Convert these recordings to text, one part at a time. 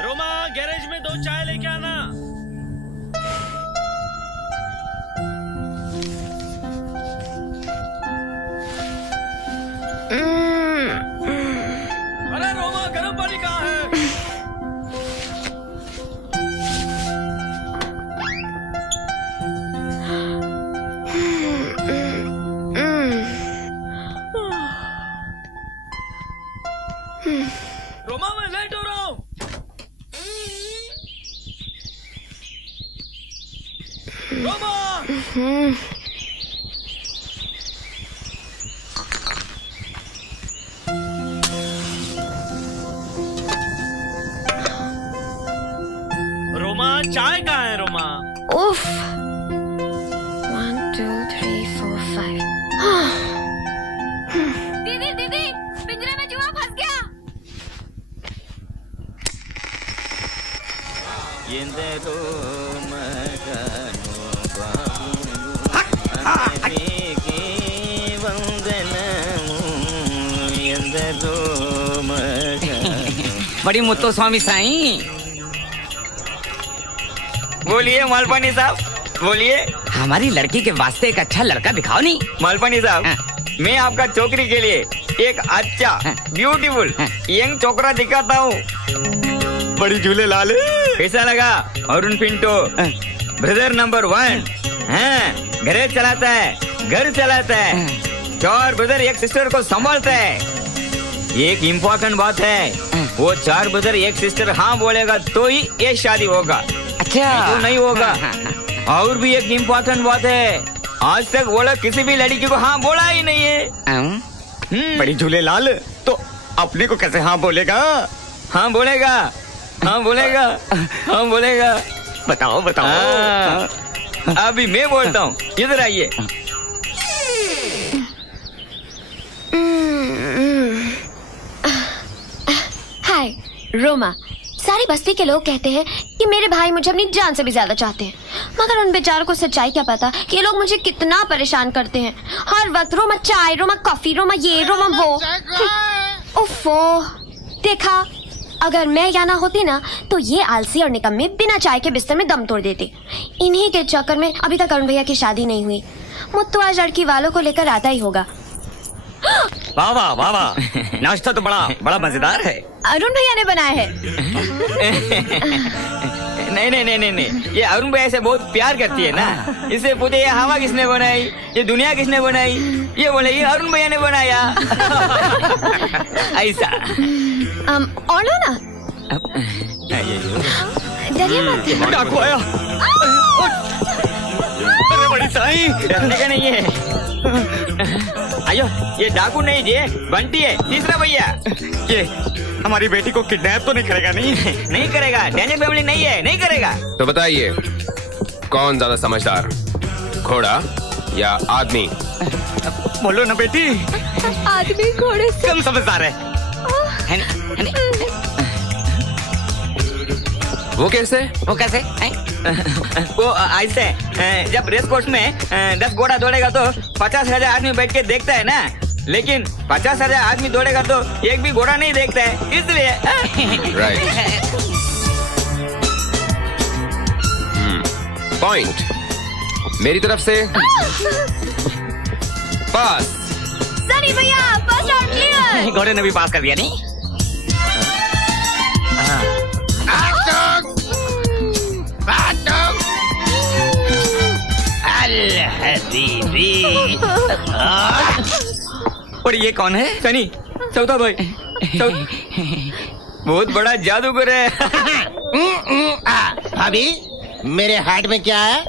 Roma, garage में 2 चाय लेके आना। अरे रोमा, गर्म पानी कहाँ है? रोमा, मैं लेट हो रहा हूँ। रोमा! रोमा, चाय कहाँ है रोमा? उफ। 1 2 3 4 5। दीदी दीदी, पिंजरे में चूहा फंस गया। बड़ी मुत्तो स्वामी साईं। बोलिए मालपानी साहब, बोलिए। हमारी लड़की के वास्ते एक अच्छा लड़का दिखाओ नहीं। मालपानी साहब, मैं आपका छोकरी के लिए एक अच्छा ब्यूटीफुल यंग छोकरा दिखाता हूँ। बड़ी झूले लाल। कैसा लगा? Arun Pinto, brother number 1। घर चलाता है, घर चलाता है, 4 ब्रदर 1 सिस्टर को संभालता है। एक इम्पोर्टेंट बात है, वो 4 ब्रदर 1 सिस्टर हाँ बोलेगा तो ही ये शादी होगा, अच्छा तो नहीं होगा। और भी एक इम्पोर्टेंट बात है, आज तक वो लोग किसी भी लड़की को हाँ बोला ही नहीं है। बड़ी झूले लाल, तो अपने को कैसे हाँ बोलेगा? हाँ बोलेगा, हाँ बोलेगा, हाँ बोलेगा। बताओ बताओ। अभी मैं बोलता हूँ, इधर आइए। हाय रोमा, सारी बस्ती के लोग कहते हैं कि मेरे भाई मुझे अपनी जान से भी ज्यादा चाहते हैं, मगर उन बेचारों को सच्चाई क्या पता कि ये लोग मुझे कितना परेशान करते हैं। हर वक्त रोमा चाय, रोमा कॉफी, रोमा ये, रोमा वो। उफ़ो, देखा, अगर मैं यहाँ ना होती ना तो ये आलसी और निकम्मे बिना चाय के बिस्तर में दम तोड़ देते। इन्हीं के चक्कर में अभी तक अरुण भैया की शादी नहीं हुई। मुत्तू आज लड़की वालों को लेकर आता ही होगा। वाह वाह वाह वाह, नाश्ता तो बड़ा बड़ा मजेदार है। अरुण भैया ने बनाया है। नहीं नहीं नहीं नहीं, ये अरुण भैया से बहुत प्यार करती है ना, इससे पूछे ये हवा किसने बनाई, ये दुनिया किसने बनाई, ये बोले ये अरुण भैया ने बनाया। ऐसा और लो ना, डरिए मत। डाकू आया। अरे बड़ी साईं, डरने का नहीं है। आयो, ये डाकू नहीं जी, बंटी है, तीसरा भैया। ये हमारी बेटी को किडनैप तो नहीं करेगा? नहीं नहीं करेगा, डैनियल फैमिली नहीं है, नहीं करेगा। तो बताइए, कौन ज्यादा समझदार, घोड़ा या आदमी? बोलो ना बेटी। आदमी घोड़े से कम समझदार है। वो कैसे? वो कैसे? वो ऐसे, जब रेस कोर्स में 10 घोड़ा दौड़ेगा तो 50,000 आदमी बैठ के देखता है ना, लेकिन 50,000 आदमी दौड़ेगा तो एक भी घोड़ा नहीं देखता है, इसलिए। राइट। पॉइंट मेरी तरफ से। पास। सनी भैया, फर्स्ट आउट क्लियर। घोड़े ने भी पास कर दिया नहीं? और ये कौन है? सनी, चौथा भाई, बहुत बड़ा जादूगर है। भाभी, मेरे हार्ट में क्या है?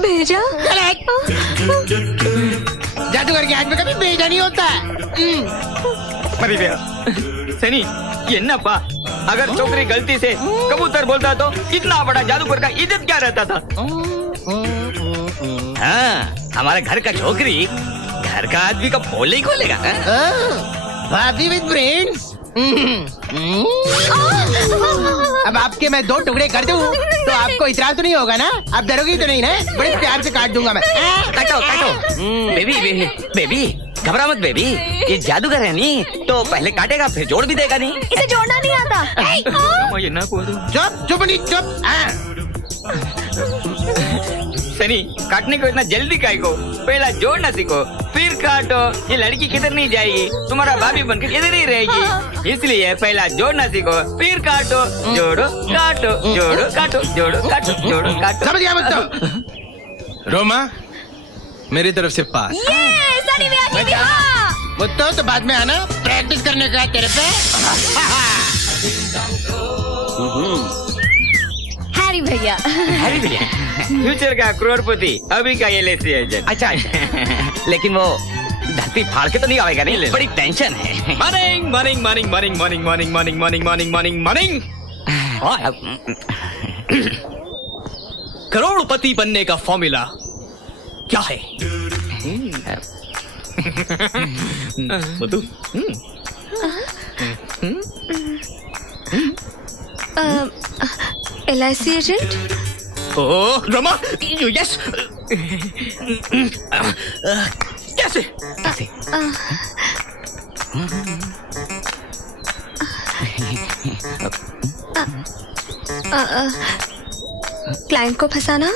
भेजा। जादूगर के हाथ में कभी भेजा नहीं होता है। मरी गया। सनी, ये नपा, अगर छोकरी गलती से कबूतर बोलता तो इतना बड़ा जादूगर का इज्जत क्या रहता था? हाँ, हमारे घर का छोकरी घर का आदमी का पोल ही खोलेगा। भाभी विद ब्रेन्स। अब आपके मैं 2 टुकड़े कर दूं तो आपको इतराज तो नहीं होगा ना? आप डरोगी तो नहीं ना? बड़े प्यार से काट दूंगा मैं। काटो काटो। बेबी बेबी, घबरा मत बेबी, ये जादूगर है नहीं तो पहले काटेगा फिर जोड़ भी देगा नहीं। इसे जोड़ना नहीं आता। ये ना बोलो चुप चुप नहीं चुप। सनी, काटने को इतना जल्दी काहे को? पहला जोड़ना सीखो फिर काटो। ये लड़की किधर नहीं जाएगी, तुम्हारा भाभी बनकर इधर ही रहेगी। इसलिए पहला जोड़ना सीखो फिर काटो। जोड़ो काटो, जोड़ो काटो, जोड़ो काटो, जोड़ो काटो। समझ गया मत तो। रोमा, मेरी तरफ से पास। ये सनी भैया की विवाह। मुत्तो तो बाद में आना प्रैक्टिस करने का तेरे पे। हैरी भैया। हैरी भैया, फ्यूचर का करोड़पति, अभी का LIC एजेंट। अच्छा लेकिन वो धरती फाड़ के तो नहीं आएगा नहीं, बड़ी टेंशन है। Morning morning morning morning morning morning morning morning morning morning morning. करोड़पति बनने का फॉर्मूला क्या है? Madhu, LIC agent. Oh Rama, yes. कैसे? क्लाइंट को फंसाना।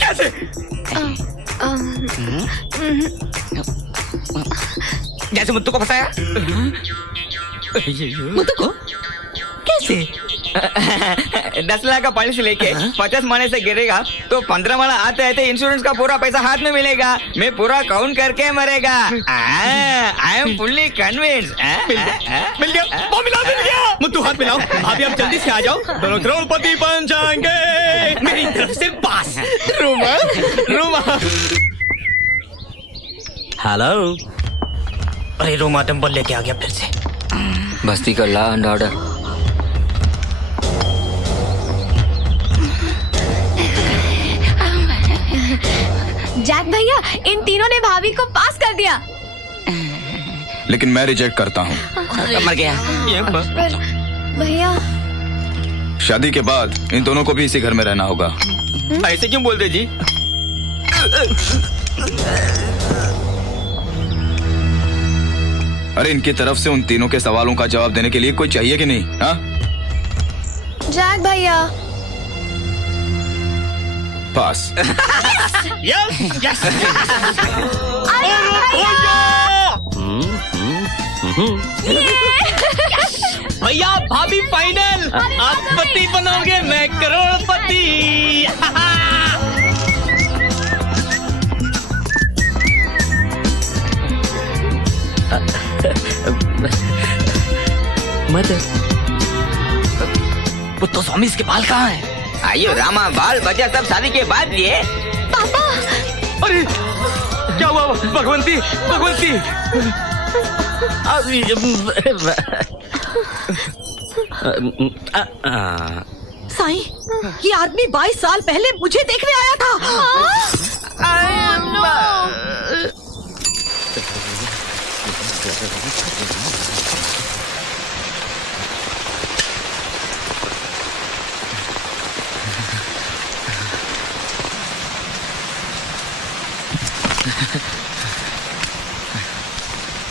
कैसे? जैसे मुत्तू को फंसाया। मुत्तू को कैसे? 10 लाख का पॉलिसी लेके 50 माले से गिरेगा तो 15 माला आते आते इंश्योरेंस का पूरा पैसा हाथ में मिलेगा। मैं पूरा काउंट करके मरेगा। I am fully convinced. मिल गया, वो मिल गया। मुत्तू हाथ मिलाओ, अभी आप जल्दी से आ जाओ, दोनों करोड़पति बन जाएंगे मेरी तरफ से पास। रोमा रोमा। हेलो। अरे रोमा डंबल लेके आ गया फिर से। बस्ती का लॉ एंड ऑर्डर। जैक भैया, इन तीनों ने भाभी को पास कर दिया। लेकिन मैं रिजेक्ट करता हूँ। मर गया। पर भैया, शादी के बाद इन दोनों को भी इसी घर में रहना होगा। ऐसे क्यों बोलते जी? अरे इनकी तरफ से उन तीनों के सवालों का जवाब देने के लिए कोई चाहिए कि नहीं? हाँ? जैक भैया। पास। Yes yes. भैया भाभी फाइनल, आप पति बनोगे, मैं करोड़पति। मदर, पुत्तो स्वामी इसके बाल कहाँ हैं? आइयो रामा, बाल बचा सब शादी के बाद लिए। पापा। अरे क्या हुआ? भगवंती भगवंती। साईं, ये आदमी 22 साल पहले मुझे देखने आया था।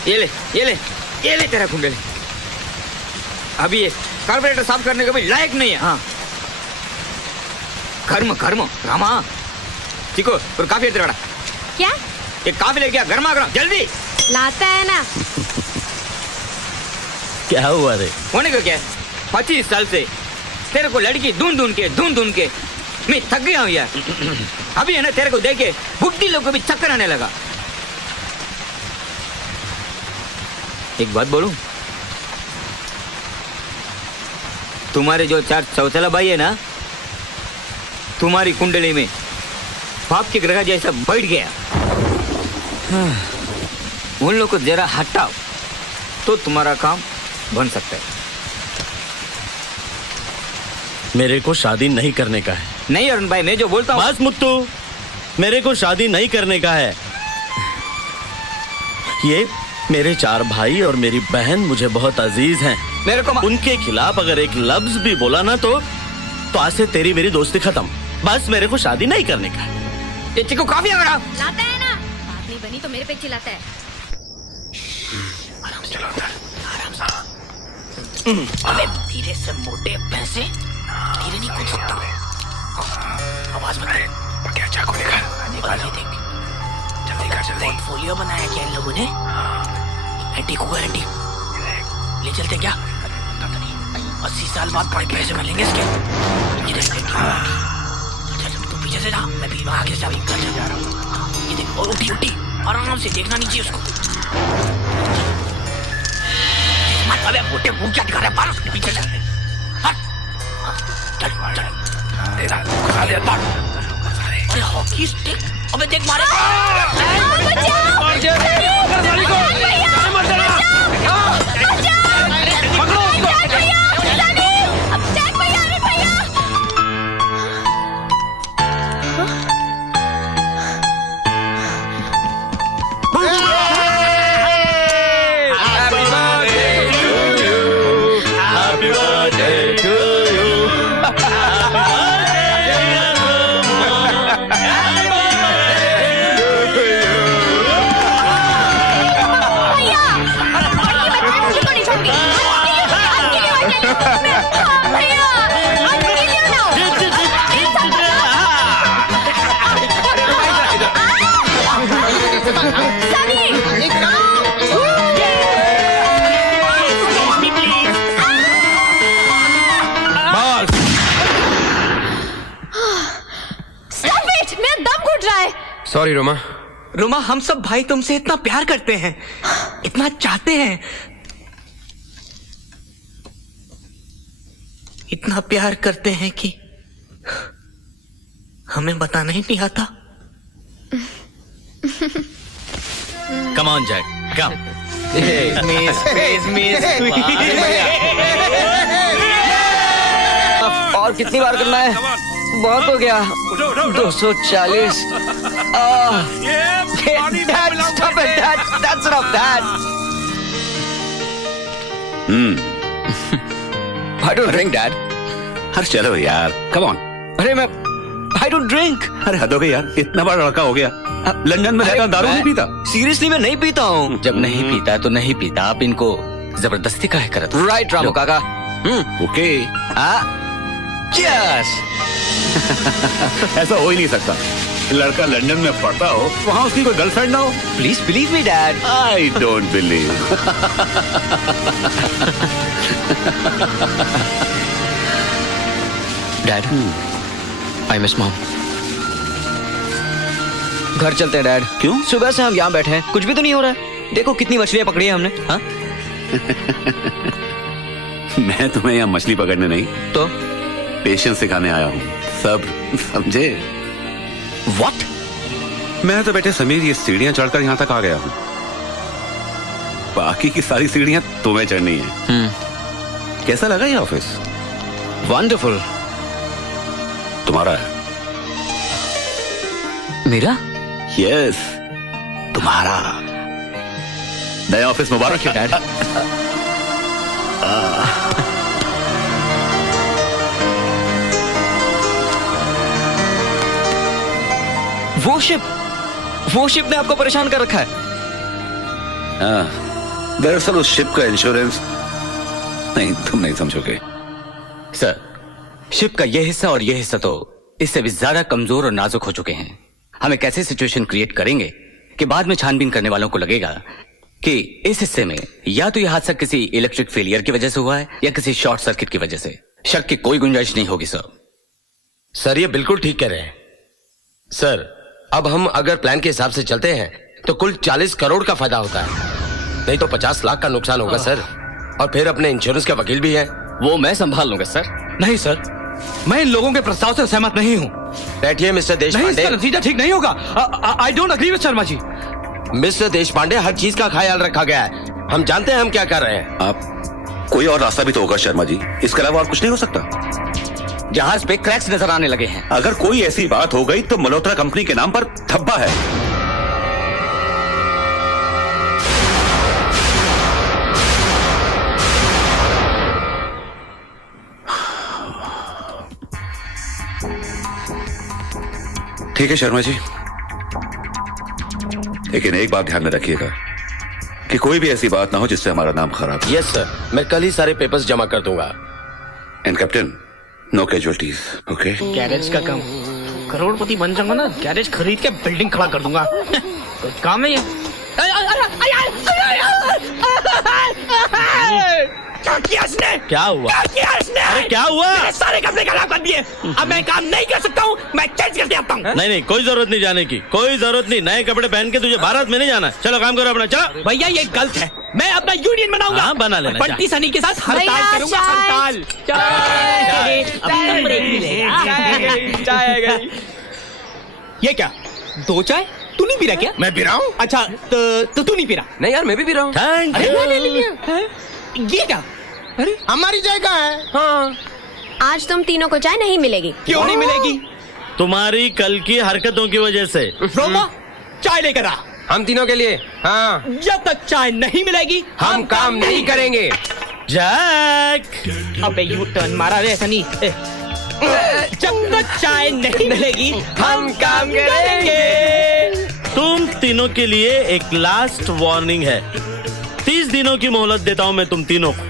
ये ले ये ले ये ले तेरा कुंडली। अभी ये कार्बोरेटर साफ करने का भी लायक नहीं है। हाँ, कर्म कर्म रामा। ठीक हो, और काफी तेरा क्या? एक काफी ले गया, गर्मा गर्म जल्दी लाता है ना। क्या हुआ रे? होने को क्या? 25 साल से तेरे को लड़की ढूंढ ढूंढ के मैं थक गया हूँ यार। अभी है ना, तेरे को देख के बुढ़ी लोग को भी चक्कर आने लगा। एक बात बोलूं, तुम्हारे जो 4 चौथला भाई है ना, तुम्हारी कुंडली में पाप के ग्रह जैसा बैठ गया। उन लोग को जरा हटाओ तो तुम्हारा काम बन सकता है। मेरे को शादी नहीं करने का है। नहीं अरुण भाई, मैं जो बोलता हूँ। बस मुत्तू, मेरे को शादी नहीं करने का है। ये मेरे 4 भाई और मेरी बहन मुझे बहुत अजीज हैं। मेरे को उनके खिलाफ अगर एक लफ्ज भी बोला ना तो आज से तेरी मेरी दोस्ती खत्म। बस मेरे को शादी नहीं करने का है। ये चिकू कॉफी है मेरा। लाता है ना, बात नहीं बनी तो मेरे पे चिल्लाता है। अबे धीरे से, मोटे पैसे धीरे नहीं कूद सकता। आवाज मत दे। क्या चाकू निकाल निकाल ये देख। जल्दी कर जल्दी। पोर्टफोलियो बनाया क्या इन लोगों ने? एंटीक होगा एंटीक। ले चलते क्या? 80 साल बाद बड़े पैसे मिलेंगे इसके। ये देख एंटीक। चल तू पीछे से जा, मैं भी आगे से जा रहा हूँ। ये देख, और उठी उठी, आराम से, देखना नहीं चाहिए उसको। अबे मोटे मुंह क्या दिखा रहा है? मार उसके पीछे चल। चल चल। अरे हॉकी स्टिक, अबे देख मारे। सॉरी रोमा। रोमा, हम सब भाई तुमसे इतना प्यार करते हैं, इतना चाहते हैं, इतना प्यार करते हैं कि हमें बताना ही नहीं आता। कम ऑन जैक, कम। और कितनी बार करना है? बहुत हो गया। 240। I don't drink, Dad. अरे चलो यार, कम ऑन। अरे मैं I don't drink. अरे हद हो गई यार, इतना बड़ा लड़का हो गया, लंदन में रहता दारू नहीं पीता। सीरियसली मैं नहीं पीता हूँ। जब नहीं पीता है तो नहीं पीता, आप इनको जबरदस्ती काहे करत हो? राइट रामू काका। ओके। Cheers. ऐसा हो ही नहीं सकता, लड़का लंदन में पढ़ता हो, वहाँ उसकी कोई गर्लफ्रेंड ना हो। Please believe me, Dad. I don't believe. Dad, I miss Mom. घर चलते हैं डैड। क्यों? सुबह से हम यहाँ बैठे हैं, कुछ भी तो नहीं हो रहा है। देखो कितनी मछलियाँ पकड़ी है हमने। हाँ? मैं तुम्हें यहाँ मछली पकड़ने नहीं तो पेशेंस सिखाने आया हूँ। सब समझे? What? मैं तो बेटे समीर ये सीढ़ियाँ चढ़कर यहाँ तक आ गया हूँ, बाकी की सारी सीढ़ियाँ तुम्हें चढ़नी है। कैसा लगा ये ऑफिस? वंडरफुल। तुम्हारा है? मेरा? यस, तुम्हारा। नया ऑफिस मुबारक है डैड। वो शिप ने आपको परेशान कर रखा है। दरअसल उस शिप का इंश्योरेंस नहीं, तुम नहीं समझोगे। सर, शिप का यह हिस्सा और यह हिस्सा तो इससे भी ज्यादा कमजोर और नाजुक हो चुके हैं। हम एक ऐसी सिचुएशन क्रिएट करेंगे कि बाद में छानबीन करने वालों को लगेगा कि इस हिस्से में या तो यह हादसा किसी इलेक्ट्रिक फेलियर की वजह से हुआ है या किसी शॉर्ट सर्किट की वजह से। शक की कोई गुंजाइश नहीं होगी सर। सर ये बिल्कुल ठीक कह रहे हैं। सर अब हम अगर प्लान के हिसाब से चलते हैं तो कुल 40 करोड़ का फायदा होता है, नहीं तो 50 लाख का नुकसान होगा सर। और फिर अपने इंश्योरेंस के वकील भी हैं। वो मैं संभाल लूंगा सर। नहीं सर, मैं इन लोगों के प्रस्ताव से सहमत नहीं हूँ। बैठिए मिस्टर नहीं, देशपांडे। इसका नतीजा ठीक नहीं होगा। I don't agree with Sharma ji. Mister Deshpande, हर चीज का ख्याल रखा गया है, हम जानते हैं हम क्या कर रहे हैं। आप कोई और रास्ता भी तो होगा शर्मा जी, इसके अलावा और कुछ नहीं हो सकता। जहाज पे क्रैक्स नजर आने लगे हैं। अगर कोई ऐसी बात हो गई तो मल्होत्रा कंपनी के नाम पर धब्बा है। ठीक है शर्मा जी, लेकिन एक बात ध्यान में रखिएगा कि कोई भी ऐसी बात ना हो जिससे हमारा नाम खराब हो। यस सर, मैं कल ही सारे पेपर्स जमा कर दूंगा। And captain, no casualties, okay? Garage का काम, करोड़पति बन जाऊंगा ना, गैरेज खरीद के बिल्डिंग खड़ा कर दूंगा। कोई काम है ये? क्या किया इसने? क्या हुआ? क्या किया इसने? अरे क्या हुआ? मेरे सारे कपड़े खराब कर दिए। अब मैं काम नहीं कर सकता हूँ, मैं चेंज करके आता हूँ। नहीं नहीं, कोई जरूरत नहीं जाने की, कोई जरूरत नहीं। नए कपड़े पहन के तुझे भारत में नहीं जाना। चलो काम करो अपना, चलो। भैया ये गलत है, मैं अपना यूनियन बनाऊंगा। हाँ, बना लेना। बंटी सनी के साथ हड़ताल करूंगा, हड़ताल। चाय। ये क्या, 2 चाय? तू नहीं पी रहा क्या? मैं पी रहा हूँ। अच्छा तो तू नहीं पी रहा? नहीं यार, मैं भी पी रहा हूँ। थैंक अरे यू। मैंने ले लिया। ये क्या? अरे हमारी चाय कहाँ है? हाँ, आज तुम तीनों को चाय नहीं मिलेगी। क्यों नहीं मिलेगी? तुम्हारी कल की हरकतों की वजह से। रोमा, चाय लेकर आ। हम तीनों के लिए। हाँ, जब तक चाय नहीं मिलेगी हम काम नहीं करेंगे। जैक, अबे यू टर्न मारा रे, ऐसा नहीं। जब तक चाय नहीं मिलेगी हम काम करेंगे। तुम तीनों के लिए एक लास्ट वार्निंग है। 30 दिनों की मोहलत देता हूं मैं तुम तीनों को।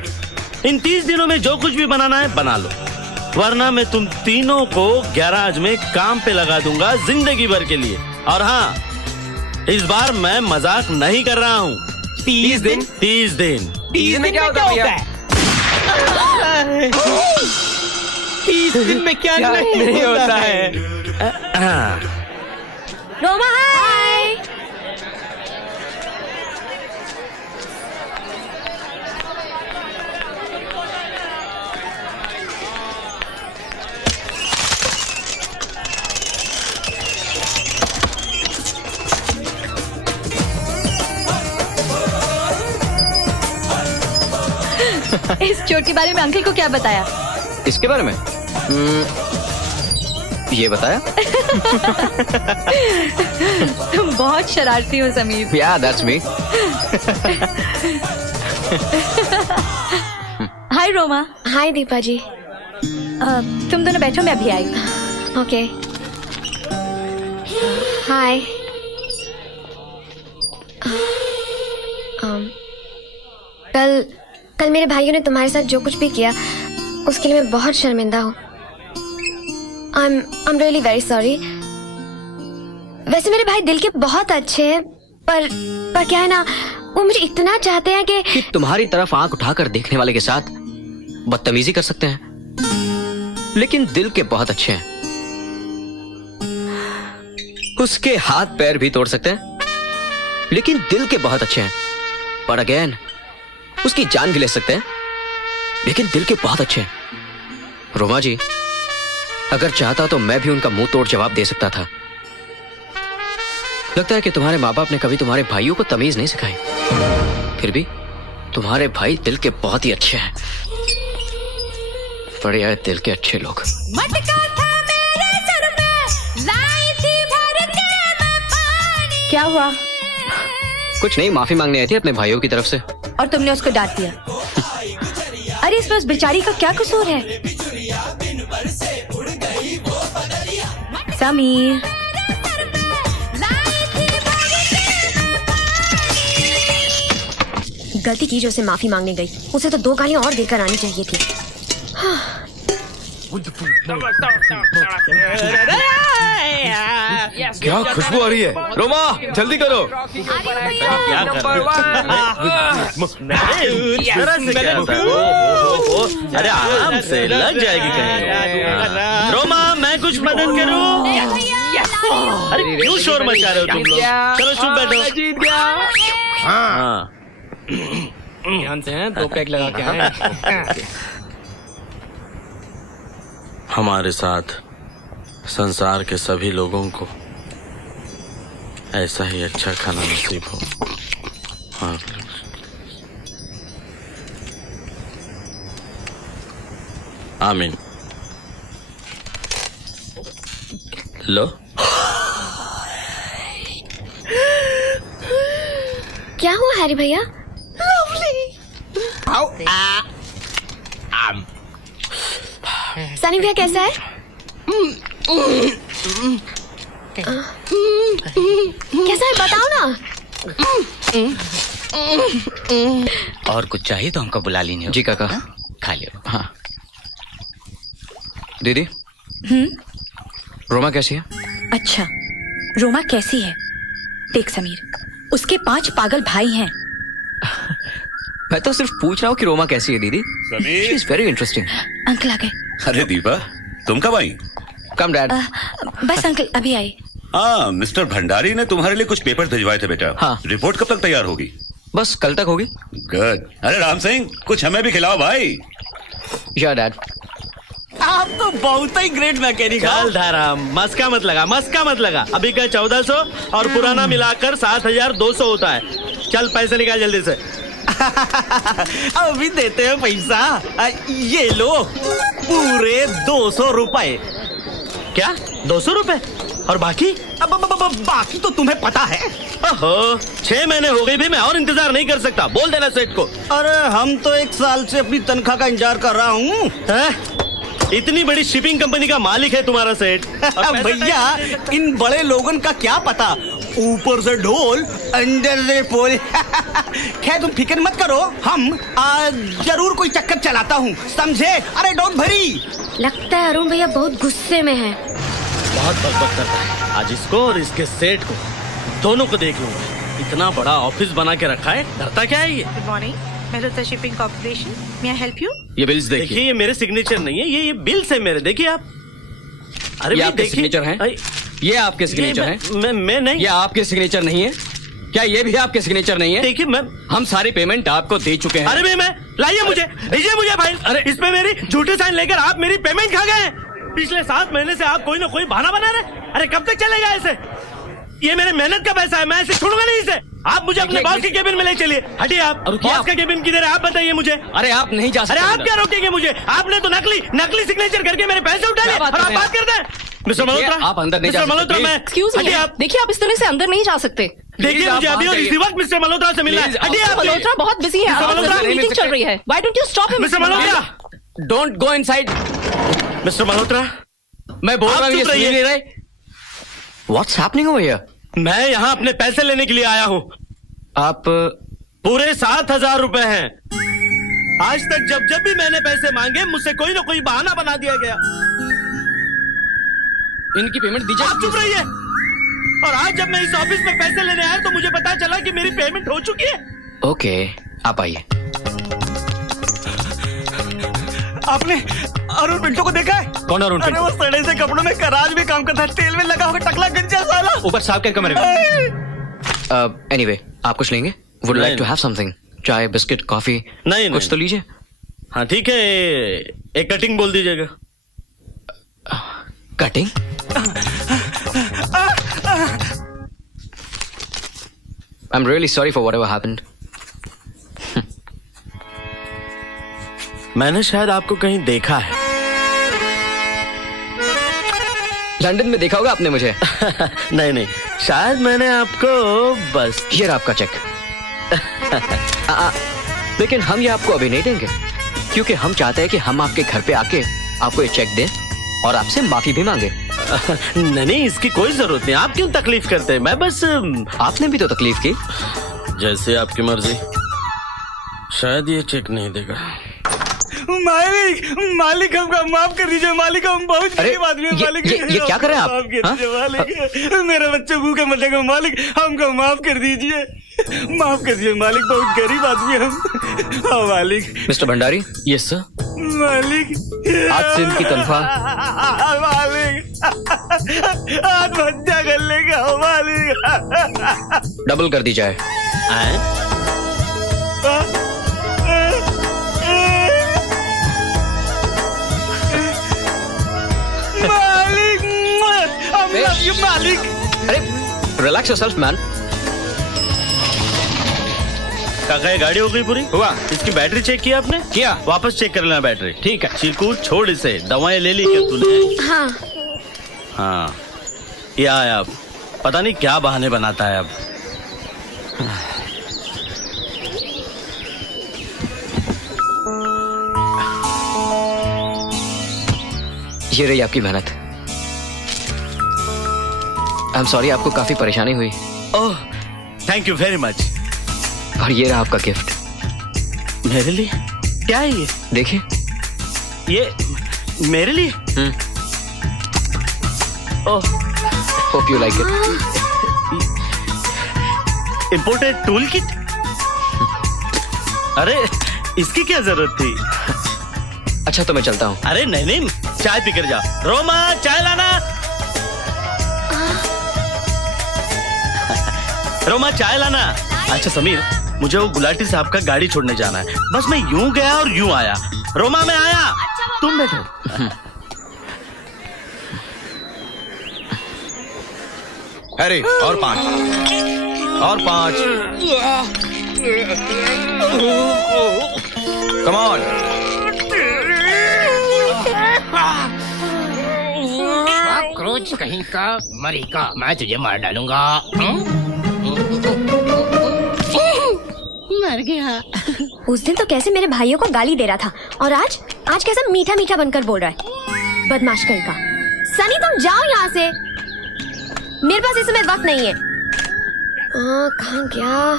इन 30 दिनों में जो कुछ भी बनाना है बना लो, वरना मैं तुम तीनों को गैराज में काम पे लगा दूंगा जिंदगी भर के लिए। और हाँ, इस बार मैं मजाक नहीं कर रहा हूँ। 30 दिन? 30 दिन। 30 दिन क्या होता है? 30 दिन में क्या नहीं होता है? रोमा हाय। इस चोट के बारे में अंकल को क्या बताया? इसके बारे में ये बताया? तुम बहुत शरारती हो समीर। Yeah, that's me. हाय रोमा। हाय दीपा जी। तुम दोनों बैठो, मैं अभी आई। ओके। हाय। कल मेरे भाइयों ने तुम्हारे साथ जो कुछ भी किया उसके लिए मैं बहुत शर्मिंदा हूँ। I'm really very sorry। वैसे मेरे भाई दिल के बहुत अच्छे हैं, पर क्या है ना, वो मुझे इतना चाहते हैं कि तुम्हारी तरफ आंख उठाकर देखने वाले के साथ बदतमीजी कर सकते हैं, लेकिन दिल के बहुत अच्छे हैं। उसके हाथ पैर भी तोड़ सकते हैं, लेकिन दिल के बहुत अच्छे हैं। पर अगेन, उसकी जान भी ले सकते हैं, लेकिन दिल के बहुत अच्छे हैं। रोमा जी, अगर चाहता तो मैं भी उनका मुंह तोड़ जवाब दे सकता था। लगता है कि तुम्हारे माँ बाप ने कभी तुम्हारे भाइयों को तमीज नहीं सिखाई, फिर भी तुम्हारे भाई दिल के बहुत ही अच्छे हैं। बड़े आए दिल के अच्छे लोग। क्या हुआ? कुछ नहीं, माफी मांगने आई थी अपने भाइयों की तरफ से। और तुमने उसको डांट दिया? अरे इस बस बेचारी का क्या कसूर है? समीर, गलती की जो उसे माफी मांगने गई, उसे तो 2 गालियां और देकर आनी चाहिए थी। क्या खुशबू आ रही है? रोमा, जल्दी करो। क्या अरे आराम से, लग जाएगी कहीं। रोमा, मैं कुछ मदद करूं? अरे क्यों शोर मचा रहे हो तुम लोग? चलो चुप बैठो। जीत गया। हाँ, ध्यान से हैं, 2 पैक लगा के आए। हमारे साथ संसार के सभी लोगों को ऐसा ही अच्छा खाना नसीब हो। हाँ। आमीन। लो। क्या हुआ हैरी भैया? सनी भैया कैसा है? कैसा है बताओ ना। और कुछ चाहिए तो हमको बुला लीजिए। जी काका। खा लियो। हाँ दीदी, रोमा कैसी है? अच्छा, रोमा कैसी है? देख समीर, उसके 5 पागल भाई हैं। मैं तो सिर्फ पूछ रहा हूँ कि रोमा कैसी है दीदी। Sameer. She is very interesting। Uncle आ गए। अरे दीपा, तुम कब आई? कम डैड। बस अंकल अभी आए। हाँ, मिस्टर भंडारी ने तुम्हारे लिए कुछ पेपर भिजवाए थे बेटा। हाँ। रिपोर्ट कब तक तैयार होगी? बस कल तक होगी। गुड। अरे राम सिंह, कुछ हमें भी खिलाओ भाई। या डैड। आप तो बहुत ही ग्रेट मैकेनिक हो। चल धारा, मस्का मत लगा। अभी का 1400 और पुराना मिलाकर 7200 होता है। चल पैसे निकाल जल्दी से। अभी देते हैं पैसा। ये लो पूरे 200 रुपए। क्या 200 रुपए? और बाकी? बाकी तो तुम्हें पता है। ओहो, 6 महीने हो गए भी, मैं और इंतजार नहीं कर सकता। बोल देना सेठ को। अरे हम तो 1 साल से अपनी तनख्वाह का इंतजार कर रहा हूँ। इतनी बड़ी शिपिंग कंपनी का मालिक है तुम्हारा सेठ। भैया, इन बड़े लोगों का क्या पता, ऊपर से ढोल अंदर से पोल। खैर तुम फिक्र मत करो, हम जरूर कोई चक्कर चलाता हूँ, समझे? अरे डोंट वरी। लगता है अरुण भैया बहुत गुस्से में हैं। बहुत बकबक करता है। आज इसको और इसके सेठ को दोनों को देख लूंगा। इतना बड़ा ऑफिस बना के रखा है, डरता क्या है ये? Good morning, Mehta shipping corporation, may I help you? ये बिल्स देखिए, ये मेरे सिग्नेचर नहीं है, ये बिल्स है मेरे। देखिए आप। अरे ये आपके सिग्नेचर हैं? ये आपके सिग्नेचर हैं? मैं नहीं। ये आपके सिग्नेचर नहीं है क्या? ये भी आपके सिग्नेचर नहीं है? देखिए मैं, हम सारी पेमेंट आपको दे चुके हैं। अरे मैं लाइए मुझे, दीजिए मुझे फाइल। अरे इसमें मेरी झूठे साइन लेकर आप मेरी पेमेंट खा गए। पिछले 7 महीने से आप कोई ना कोई बहाना बना रहे। अरे कब तक चलेगा ऐसे? ये मेरे मेहनत का पैसा है, मैं ऐसे छोड़ूंगा नहीं इसे। आप मुझे अपने बॉस के केबिन में ले चलिए। हटिए आप। बॉस का केबिन किधर है आप बताइए मुझे। अरे आप नहीं जा सकते। अरे आप क्या रोकेंगे मुझे? आपने तो नकली सिग्नेचर करके मेरे पैसे उठा लिए और आप बात करते हैं। मिस्टर मल्होत्रा, आप अंदर नहीं जा सकते। मल्होत्रा, मैं एक्सक्यूज मी, देखिए आप इस तरह से अंदर नहीं जा सकते। देखिए मुझे अभी और इसी वक्त मिस्टर मल्होत्रा से मिलना है। हटिए आप। मल्होत्रा बहुत बिजी है, मीटिंग चल रही है। Why don't you stop him? Mister Malhotra, don't go inside. Mister Malhotra, मैं बोल रहा हूँ, ये सुन नहीं रहे। What's happening over here? मैं यहाँ अपने पैसे लेने के लिए आया हूँ। आप पूरे 7000 रुपए हैं। आज तक जब भी मैंने पैसे मांगे मुझसे कोई ना कोई बहाना बना दिया गया। इनकी पेमेंट दीजिए। आप चुप रहिए। और आज जब मैं इस ऑफिस में पैसे लेने आया तो मुझे पता चला कि मेरी पेमेंट हो चुकी है। ओके, आप आइए। आपने अरुण पिंटो को देखा है? कौन अरुण पिंटो? अरे वो सड़े से कपड़ों में कराज में काम करता है, तेल में लगा होगा, टकला गंजा साला। ऊपर साहब के कमरे में। एनीवे, आप कुछ लेंगे? Would like to have something? चाय, बिस्किट, कॉफी? नहीं, कुछ तो लीजिए। हाँ ठीक है, एक कटिंग बोल दीजिएगा। Cutting? I am really sorry for whatever happened. मैंने शायद आपको कहीं देखा है। लंदन में देखा होगा आपने मुझे। नहीं, शायद मैंने आपको बस। ये आपका चेक। लेकिन हम ये आपको अभी नहीं देंगे, क्योंकि हम चाहते हैं कि हम आपके घर पे आके आपको ये चेक दें और आपसे माफी भी मांगे। नहीं, इसकी कोई जरूरत नहीं। आप क्यों तकलीफ करते हैं? मैं बस। आपने भी तो तकलीफ की। जैसे आपकी मर्जी। शायद ये चेक नहीं देगा। मालिक हमको माफ कर दीजिए। मालिक, हम बहुत गरीब आदमी हैं। मालिक, ये क्या कर रहे हैं आप? माफ कर दीजिए मालिक। मेरे बच्चे भूखे मरेंगे मालिक, हमको माफ कर दीजिए। माफ कर दीजिए मालिक, बहुत गरीब आदमी हम। हाँ मालिक। मिस्टर भंडारी। Yes sir. मालिक, आज से इनकी तनख्वाह। मालिक, आत्महत्या कर लेगा मालिक। डबल कर दी जाए। मालिक, अरे रिलैक्स योरसेल्फ मैन। काका, ये गाड़ी हो गई पूरी? हुआ। इसकी बैटरी चेक किया आपने? किया। वापस चेक कर लेना बैटरी। ठीक है। चीकू छोड़ इसे। दवाएं ले ली क्या तूने? हाँ। ये आया अब। पता नहीं क्या बहाने बनाता है अब। ये रही आपकी मेहनत। आई एम सॉरी, आपको काफी परेशानी हुई। ओह, थैंक यू वेरी मच। और ये रहा आपका गिफ्ट। मेरे लिए? क्या है ये? देखिए। ये मेरे लिए? Oh, hope you like it. Imported tool kit? अरे इसकी क्या जरूरत थी? अच्छा तो मैं चलता हूँ। अरे नहीं नहीं, चाय पीकर जा। रोमा चाय लाना। रोमा चाय लाना। अच्छा समीर, मुझे वो गुलाटी साहब का गाड़ी छोड़ने जाना है। बस मैं यूं गया और यूं आया। रोमा मैं आया, तुम बैठो। अरे और 5 और 5। Come on. क्रोच कहीं का मरी का, मैं तुझे मार डालूंगा। मर गया। उस दिन तो कैसे मेरे भाइयों को गाली दे रहा था, और आज कैसा मीठा मीठा बनकर बोल रहा है। बदमाश कहीं का। सनी तुम जाओ यहाँ से, मेरे पास इस समय वक्त नहीं है। कहाँ गया?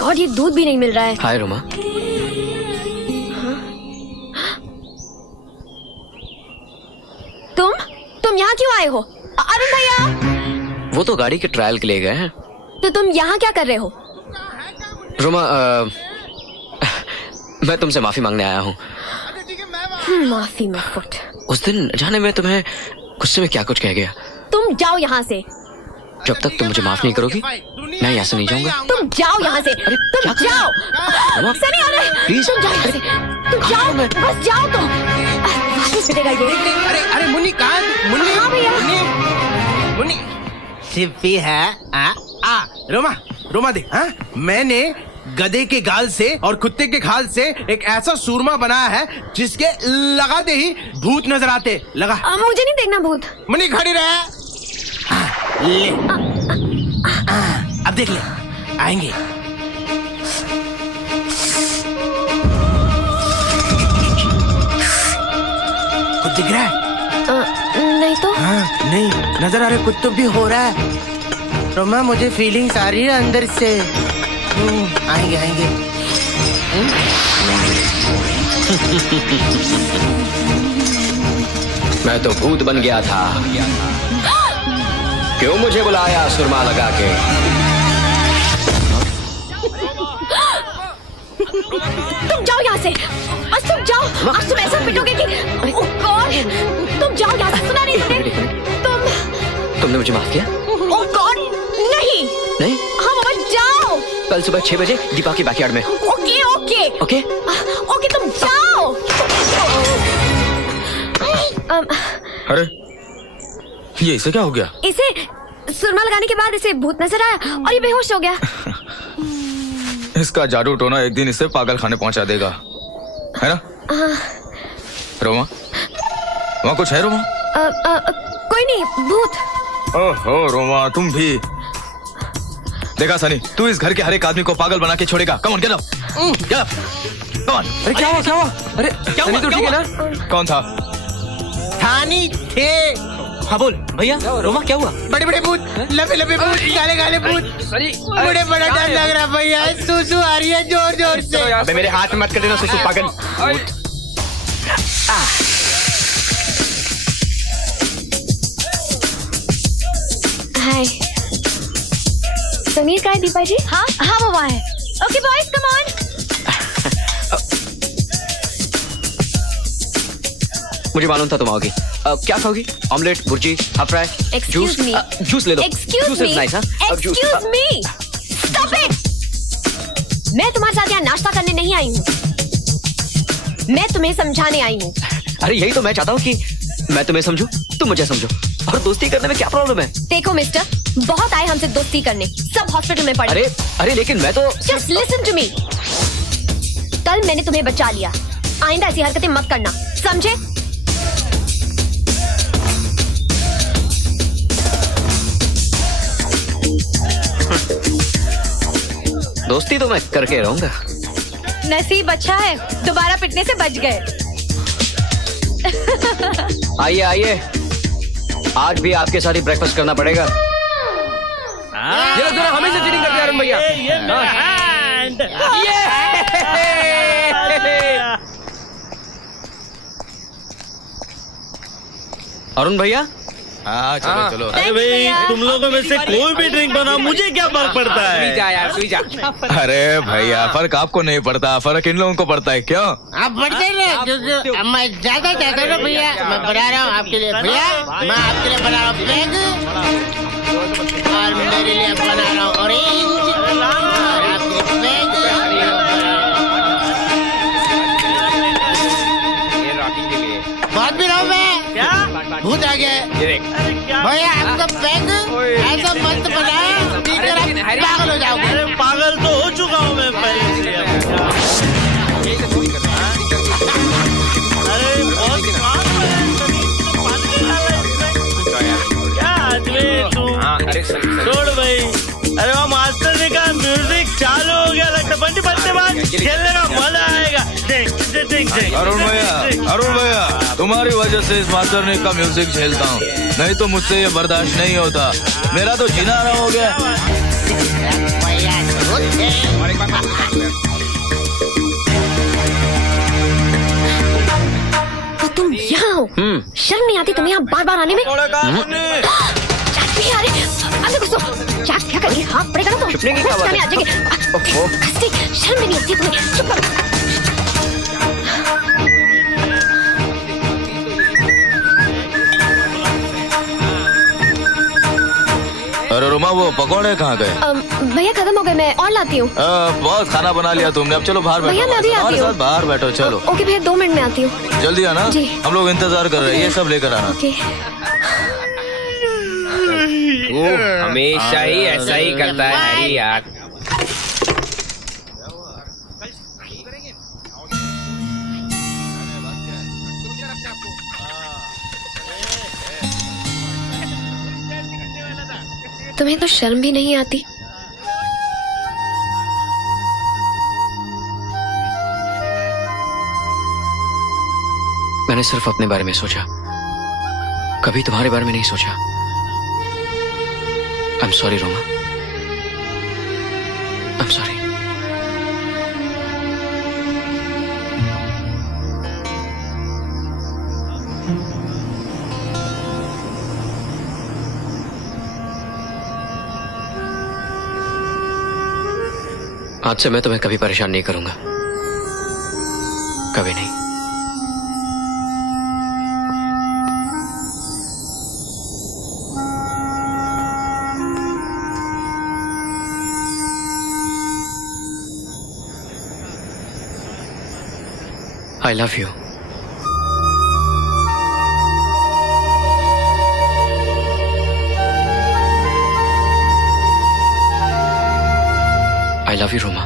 गॉड, ये दूध भी नहीं मिल रहा है। हाय रोमा। तुम यहाँ क्यों आए हो? अरुण भैया। वो तो गाड़ी के ट्रायल के लिए गए हैं। तो तुम यहाँ क्या कर रहे हो? रोमा, मैं तुमसे माफी मांगने आया हूँ। माफी मत फुट। उस दिन जाने में तुम्हें गुस्से में क्या कुछ कह गया। तुम जाओ यहाँ से। जब तक तुम मुझे माफ नहीं करोगी मैं यहाँ से नहीं जाऊंगा। तुम जाओ यहाँ से। तुम जाओ। सनी आ रहा है। प्लीज तुम जाओ यहाँ से। तुम जाओ, बस जाओ तुम। वापस मिलेगा ये। अरे मुन्नी कहाँ? मुन्नी। हाँ भैया। मुन्नी सिप्पी है। रोमा देख, हाँ मैंने गधे के गाल से और कुत्ते के खाल से एक ऐसा सूरमा बनाया है जिसके लगाते ही भूत नजर आते। लगा। मुझे नहीं देखना भूत। मुन्नी खड़ी रहे। ले। अब देख ले, आएंगे। कुछ दिख रहा है? नहीं तो। हाँ, नहीं नजर आ रहा है। कुछ तो भी हो रहा है। रोमा मुझे फीलिंग्स आ रही है अंदर से। आएंगे आएंगे। मैं तो भूत बन गया था। क्यों मुझे बुलाया सुरमा लगा के? तुम जाओ यहाँ से। बस तुम जाओ। आज तुम ऐसा पिटोगे कि ओह गॉड। तुम जाओ यहाँ से। सुना नहीं तुमने? तुमने मुझे माफ किया? ओह गॉड, नहीं। नहीं? हाँ बाबा जाओ। कल सुबह 6 बजे दीपा के बैकयार्ड में। ओके ओके ओके ओके, तुम जाओ। अरे ये इसे क्या हो गया? इसे सुरमा लगाने के बाद इसे भूत नजर आया और ये बेहोश हो गया। इसका जादू टोना एक दिन इसे पागल खाने पहुंचा देगा, है ना? रोमा, वहाँ कुछ है रोमा? कोई नहीं, भूत। ओहो रोमा, तुम भी। देखा सनी, तू इस घर के हर एक आदमी को पागल बना के छोड़ेगा। Come on, get up, get up, come on. अरे क्या हुआ? अरे क्या हुआ? तो ठीक है ना? कौन था? थानी थे। हाँ बोल भैया। रोमा क्या हुआ? बड़े बड़े भूत, लंबे लंबे भूत, काले काले भूत। बड़े बड़ा डर लग रहा भैया। सुसु आ रही है जोर जोर से। अबे मेरे हाथ में मत कर देना सुसु, पागल। हाय समीर, का है दीपा जी? हाँ वो वहाँ है। Okay boys, come on. मुझे मालूम था तुम आओगी। क्या खाओगी? Omelette, bhurji, half fry, juice? Juice ले लो। Excuse me, excuse me, stop it. मैं तुम्हारे साथ यहाँ नाश्ता करने नहीं आई हूँ, मैं तुम्हें समझाने आई हूँ। अरे यही तो मैं चाहता हूँ कि मैं तुम्हें समझूं, तुम मुझे समझो। और दोस्ती करने में क्या प्रॉब्लम है? देखो मिस्टर, बहुत आए हमसे दोस्ती करने, सब हॉस्पिटल में पड़े। अरे लेकिन मैं तो जस्ट लिसन टू मी। कल मैंने तुम्हें बचा लिया, आइंदा ऐसी हरकतें मत करना, समझे? दोस्ती तो मैं करके रहूंगा। नसीब अच्छा है, दोबारा पिटने से बच गए। आइए आइए, आज भी आपके साथ ही ब्रेकफास्ट करना पड़ेगा। ये लोग दोनों हमेशा चीटिंग करते हैं अरुण भैया। ये मेरा हैंड। अरुण भैया हाँ चलो चलो। अरे भाई तुम लोगों में से कोई भी ड्रिंक बनाओ, मुझे क्या फर्क पड़ता है? तू जा यार, तू जा। अरे भैया फर्क आपको नहीं पड़ता, फर्क इन लोगों को पड़ता है। क्यों आप बढ़ते रहे, क्योंकि मैं ज्यादा चाहता हूँ भैया। मैं बना रहा हूँ आपके लिए भैया, मैं आपके लिए बना रहा हूँ पैग और मेरे लिए बना रहा हूँ ऑरेंज और आपके लिए बहुत भी रहा हूँ मैं। क्या भूत आ गया भैया, आपका पैग ऐसा मस्त बनाया पीकर आप पागल हो जाओगे। अरे पागल तो हो चुका हूँ मैं पहले से। अरे बहुत क्या आदमी तू? छोड़ भाई। अरे वो मास्टर जी का म्यूजिक चालू हो गया, लगता बंटी बंटी बात खेलने का मजा आएगा। अरुण भैया तुम्हारी वजह से इस मास्टरनी का म्यूजिक झेलता हूँ, नहीं तो मुझसे ये बर्दाश्त नहीं होता। मेरा तो जीना आराम हो गया। तो तुम यहाँ हो? शर्म नहीं आती तुम्हें यहाँ बार बार आने में? अरे कुछ क्या क्या करेंगे? हाँ पड़ेगा ना तो आ जाएंगे। शर्म भी नहीं आती तुम्हें? चुप करो। अरे रुमा वो पकौड़े कहाँ गए? भैया खत्म हो गए, मैं और लाती हूँ। बहुत खाना बना लिया तुमने, अब चलो बाहर बैठो। भैया मैं अभी आती हूँ। बाहर बैठो चलो। ओके भैया 2 मिनट में आती हूँ। जल्दी आना, हम लोग इंतजार कर रहे हैं, ये सब लेकर आना। ओके। वो हमेशा ही ऐसा ही करता है हैरी यार। तुम्हें तो शर्म भी नहीं आती? मैंने सिर्फ अपने बारे में सोचा, कभी तुम्हारे बारे में नहीं सोचा। I am sorry Roma, I am sorry. आज से मैं तुम्हें कभी परेशान नहीं करूंगा, कभी नहीं। I love you. I love you, Roma.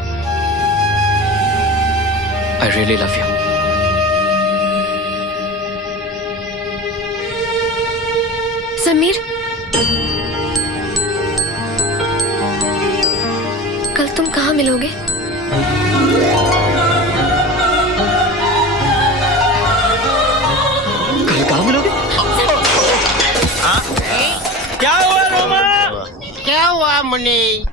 I really love you. Sameer, कल तुम कहाँ मिलोगे? कल कहाँ मिलोगे? क्या हुआ रोमा? क्या हुआ मुन्नी?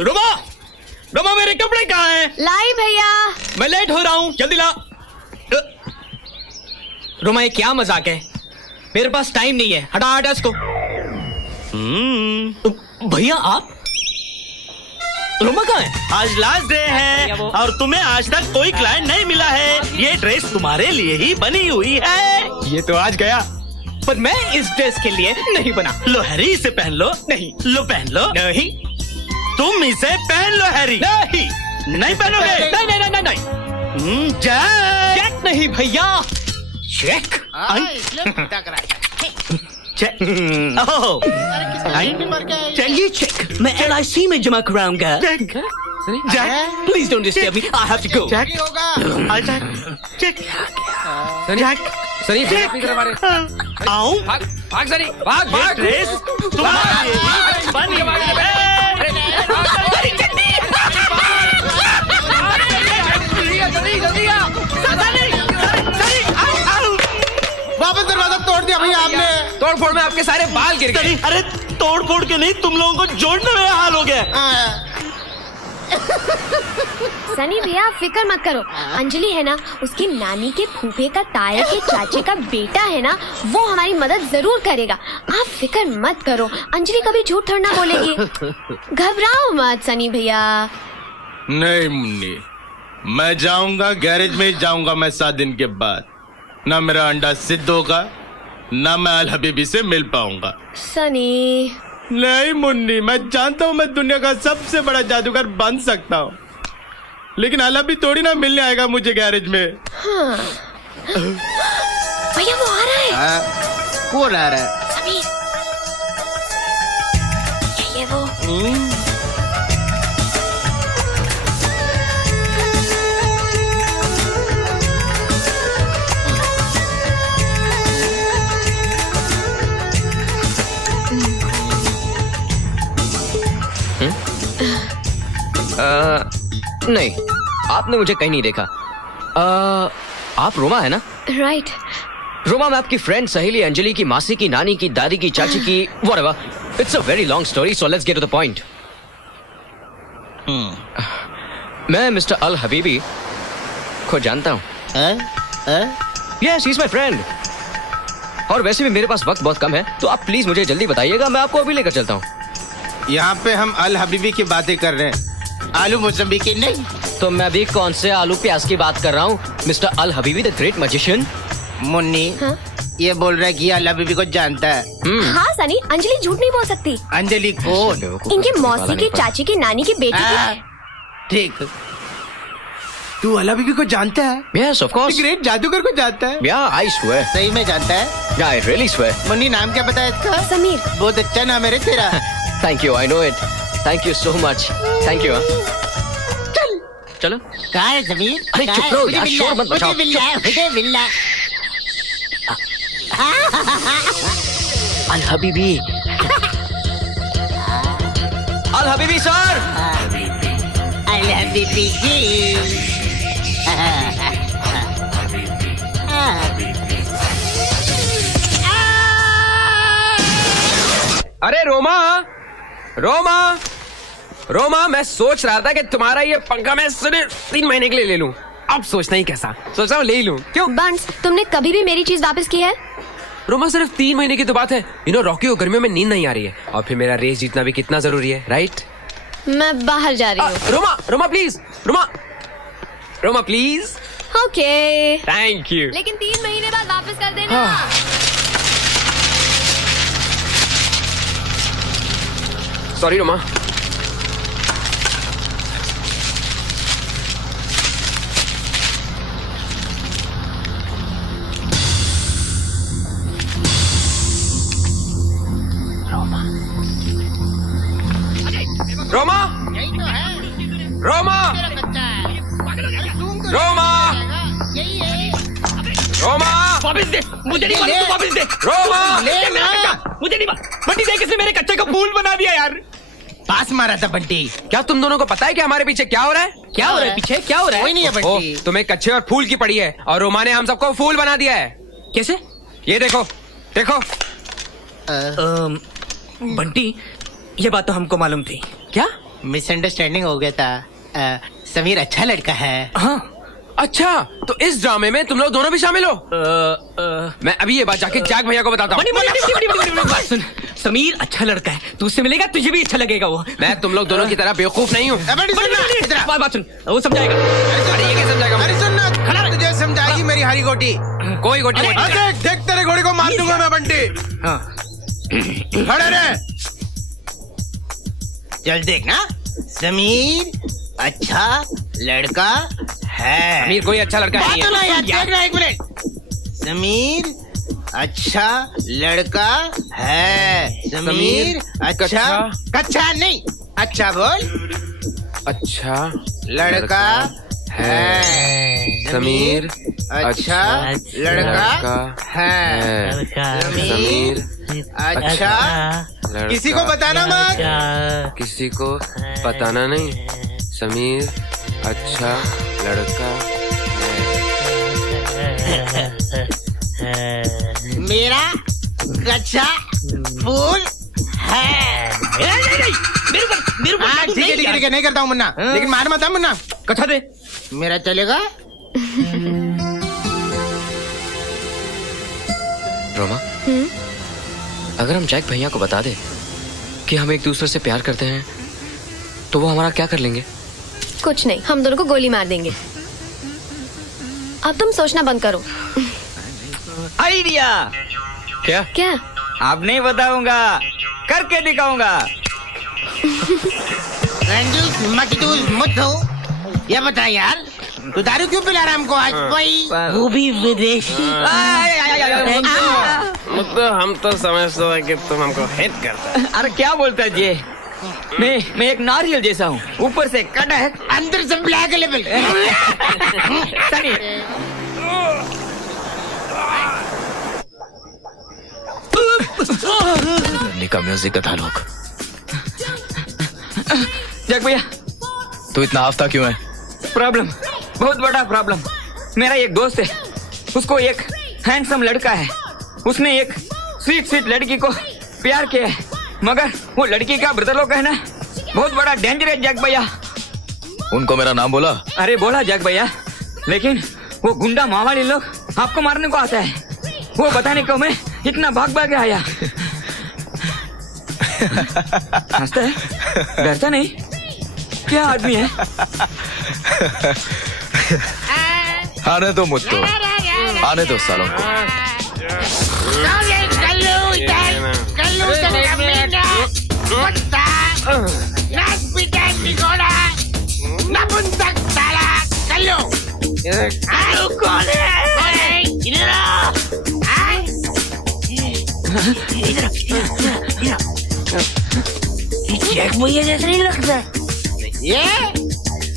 रोमा, रोमा मेरे कपड़े कहाँ हैं? लाई भैया। मैं लेट हो रहा हूँ, जल्दी ला। रोमा ये क्या मजाक है? मेरे पास टाइम नहीं है, हटा हटा इसको। भैया आप? रोमा कहाँ है? आज लास्ट डे है और तुम्हें आज तक कोई क्लाइंट नहीं मिला है। ये ड्रेस तुम्हारे लिए ही बनी हुई है। ये तो आज गया, पर मैं इस ड्रेस के लिए नहीं बना। लो हैरी, इसे पहन लो। नहीं। लो पहन लो। नहीं। तुम इसे पहन लो हैरी। नहीं। नहीं पहनोगे? नहीं नहीं नहीं नहीं। जैक नहीं भैया, चेक। चेक। चलिए चेक, मैं LIC में जमा कराऊंगा। Jack, please don't disturb me. I have to go. Jack, Jack, Sunny फिर अपनी तरफ आ रहे। आऊं? भाग सनी, भाग। रेस तुम्हारी बनी। जल्दी आ। वापस दरवाजा तोड़ दिया भैया आपने। तोड़ फोड़ में आपके सारे बाल गिर गए। अरे तोड़ फोड़ के नहीं, तुम लोगों को जोड़ने में हाल हो गया। सनी भैया आप फिक्र मत करो, अंजलि है ना, उसकी नानी के फूफे का ताए के चाचे का बेटा है ना, वो हमारी मदद जरूर करेगा। आप फिक्र मत करो, अंजलि कभी झूठ थोड़ा ना बोलेगी। घबराओ मत सनी भैया। नहीं मुन्नी, मैं जाऊंगा गैरेज में ही जाऊंगा मैं 7 दिन के बाद। ना मेरा अंडा सिद्ध होगा, ना मैं अल हबीबी से मिल पाऊंगा। सनी नहीं मुन्नी, मैं जानता हूँ मैं दुनिया का सबसे बड़ा जादूगर बन सकता हूँ, लेकिन अल हबीबी थोड़ी ना मिलने आएगा मुझे गैरेज में। हाँ। भैया वो आ रहा है। कौन आ रहा है? समीर। ये वो। नहीं, आपने मुझे कहीं नहीं देखा। आप रोमा है ना? राइट। रोमा मैं आपकी फ्रेंड सहेली अंजलि की मासी की नानी की दादी की चाची की whatever. It's a very long story, so let's get to the point. मैं मिस्टर अल हबीबी को जानता हूँ। Yes, he's my friend. और वैसे भी मेरे पास वक्त बहुत कम है, तो आप प्लीज मुझे जल्दी बताइएगा, मैं आपको अभी लेकर चलता हूँ। यहाँ पे हम अल हबीबी की बातें कर रहे हैं, आलू मौसम्बी की नहीं। तो मैं भी कौन से आलू प्याज की बात कर रहा हूँ? Mister Al Habibi the great magician. Munni ये बोल रहा है कि अल हबीबी को जानता है। हाँ सनी, अंजलि झूठ नहीं बोल सकती। अंजलि कौन? इनके मौसी की चाची की नानी की बेटी की। ठीक, तू अल हबीबी को जानता है? Yes, of course. ग्रेट जादूगर को जानता है? Yeah, I swear. सही में जानता है? Yeah, I really swear. Munni नाम क्या बताया इसका? समीर। बहुत अच्छा नाम है रे तेरा। Thank you, I know it. Thank you so much. Thank you. चलो। कहाँ है समीर? अरे चुप रहो यार, शोर मत मचाओ। अल हबीबी। अल हबीबी सर। अल हबीबी जी। अरे रोमा, रोमा, रोमा, मैं सोच रहा था कि तुम्हारा ये पंखा मैं सिर्फ 3 महीने के लिए ले लूं। अब सोचना ही कैसा, सोच रहा हूँ ले ही लूं। क्यों? बंस, तुमने कभी भी मेरी चीज वापस की है? रोमा सिर्फ 3 महीने की तो बात है। रॉकी को गर्मियों में नींद नहीं आ रही है, और फिर मेरा रेस जीतना भी कितना जरूरी है, राइट? मैं बाहर जा रही हूँ। Roma, Roma please, Roma, Roma please. Okay. Thank you. लेकिन 3 महीने बाद वापस कर देना। सॉरी रोमा। रोमा, रोमा, रोमा, रोमा, वापस दे, मुझे नहीं मालूम, तू वापस दे। रोमा, मुझे नहीं मालूम। बंटी देख, इसने मेरे कच्चे का फूल बना दिया यार। पास मारा था बंटी। क्या तुम दोनों को पता है कि हमारे पीछे क्या हो रहा है? क्या हो रहा है पीछे? क्या हो रहा है? कोई नहीं है बंटी। तुम्हें कच्चे और फूल की पड़ी है, और रोमा ने हम सबको फूल बना दिया है। कैसे? ये देखो, देखो। बंटी, ये बात तो हमको मालूम थी। क्या? मिसअंडरस्टैंडिंग हो गया था। समीर अच्छा लड़का है। हाँ, अच्छा, तो इस ड्रामे में तुम लोग दोनों भी शामिल हो? मैं अभी ये बात जाके जैक भैया को बताता हूँ। सुन, समीर अच्छा लड़का है, तू उससे मिलेगा तुझे भी अच्छा लगेगा वो। मैं तुम लोग दोनों की तरह बेवकूफ नहीं हूँ। बात सुन, वो समझाएगा। अरे ये क्या समझाएगा? अरे सुन, खड़ा तुझे समझाएगी मेरी हरी गोटी। कोई गोटी देख, देख तेरे घोड़े को मार दूंगा मैं बंटी। खड़े रहे। चल देखना, समीर अच्छा लड़का है। समीर कोई अच्छा लड़का नहीं है। देखना 1 मिनट। समीर अच्छा लड़का है। समीर अच्छा, कच्चा नहीं, अच्छा बोल। अच्छा लड़का है। समीर अच्छा लड़का है। समीर अच्छा किसी को बताना मत। किसी को बताना नहीं। समीर अच्छा लड़का मेरा कच्चा फूल है। ठीक है नहीं करता हूँ मुन्ना, लेकिन मार मत मुन्ना। कथा दे मेरा चलेगा। रोमा, अगर हम जैक भैया को बता दे कि हम एक दूसरे से प्यार करते हैं तो वो हमारा क्या कर लेंगे? कुछ नहीं, हम दोनों को गोली मार देंगे। अब तुम सोचना बंद करो। आइडिया। क्या? क्या? अब नहीं बताऊंगा, करके दिखाऊंगा। ये बता यार, तू दारू क्यों पिला रहा हमको आज भाई? वो भी विदेशी। मतलब हम तो समझते हैं कि तुम हमको हिट करता। अरे क्या बोलता है ये? मैं एक नारियल जैसा हूँ, ऊपर से कटा है, अंदर से ब्लैक लेवल। सनी निका म्यूजिक का था लोग। जैक भैया, तू इतना आफ्ता क्यों है? प्रॉब्लम, बहुत बड़ा प्रॉब्लम। मेरा एक दोस्त है, उसको एक हैंडसम लड़का है। उसने एक स्वीट लड़की को प्यार किया है, मगर वो लड़की का ब्रदर लोग है ना, बहुत बड़ा डेंजर है जैक भैया। उनको मेरा नाम बोला? अरे बोला जैक भैया, लेकिन वो गुंडा मावाली लोग आपको मारने को आता है। वो बताने को मैं इतना भाग भाग आया। हंसता है, डरता नहीं। क्या आदमी है? आने दो मुझको, आने दो सालों को। जैक भैया जैसा नहीं लगता। ये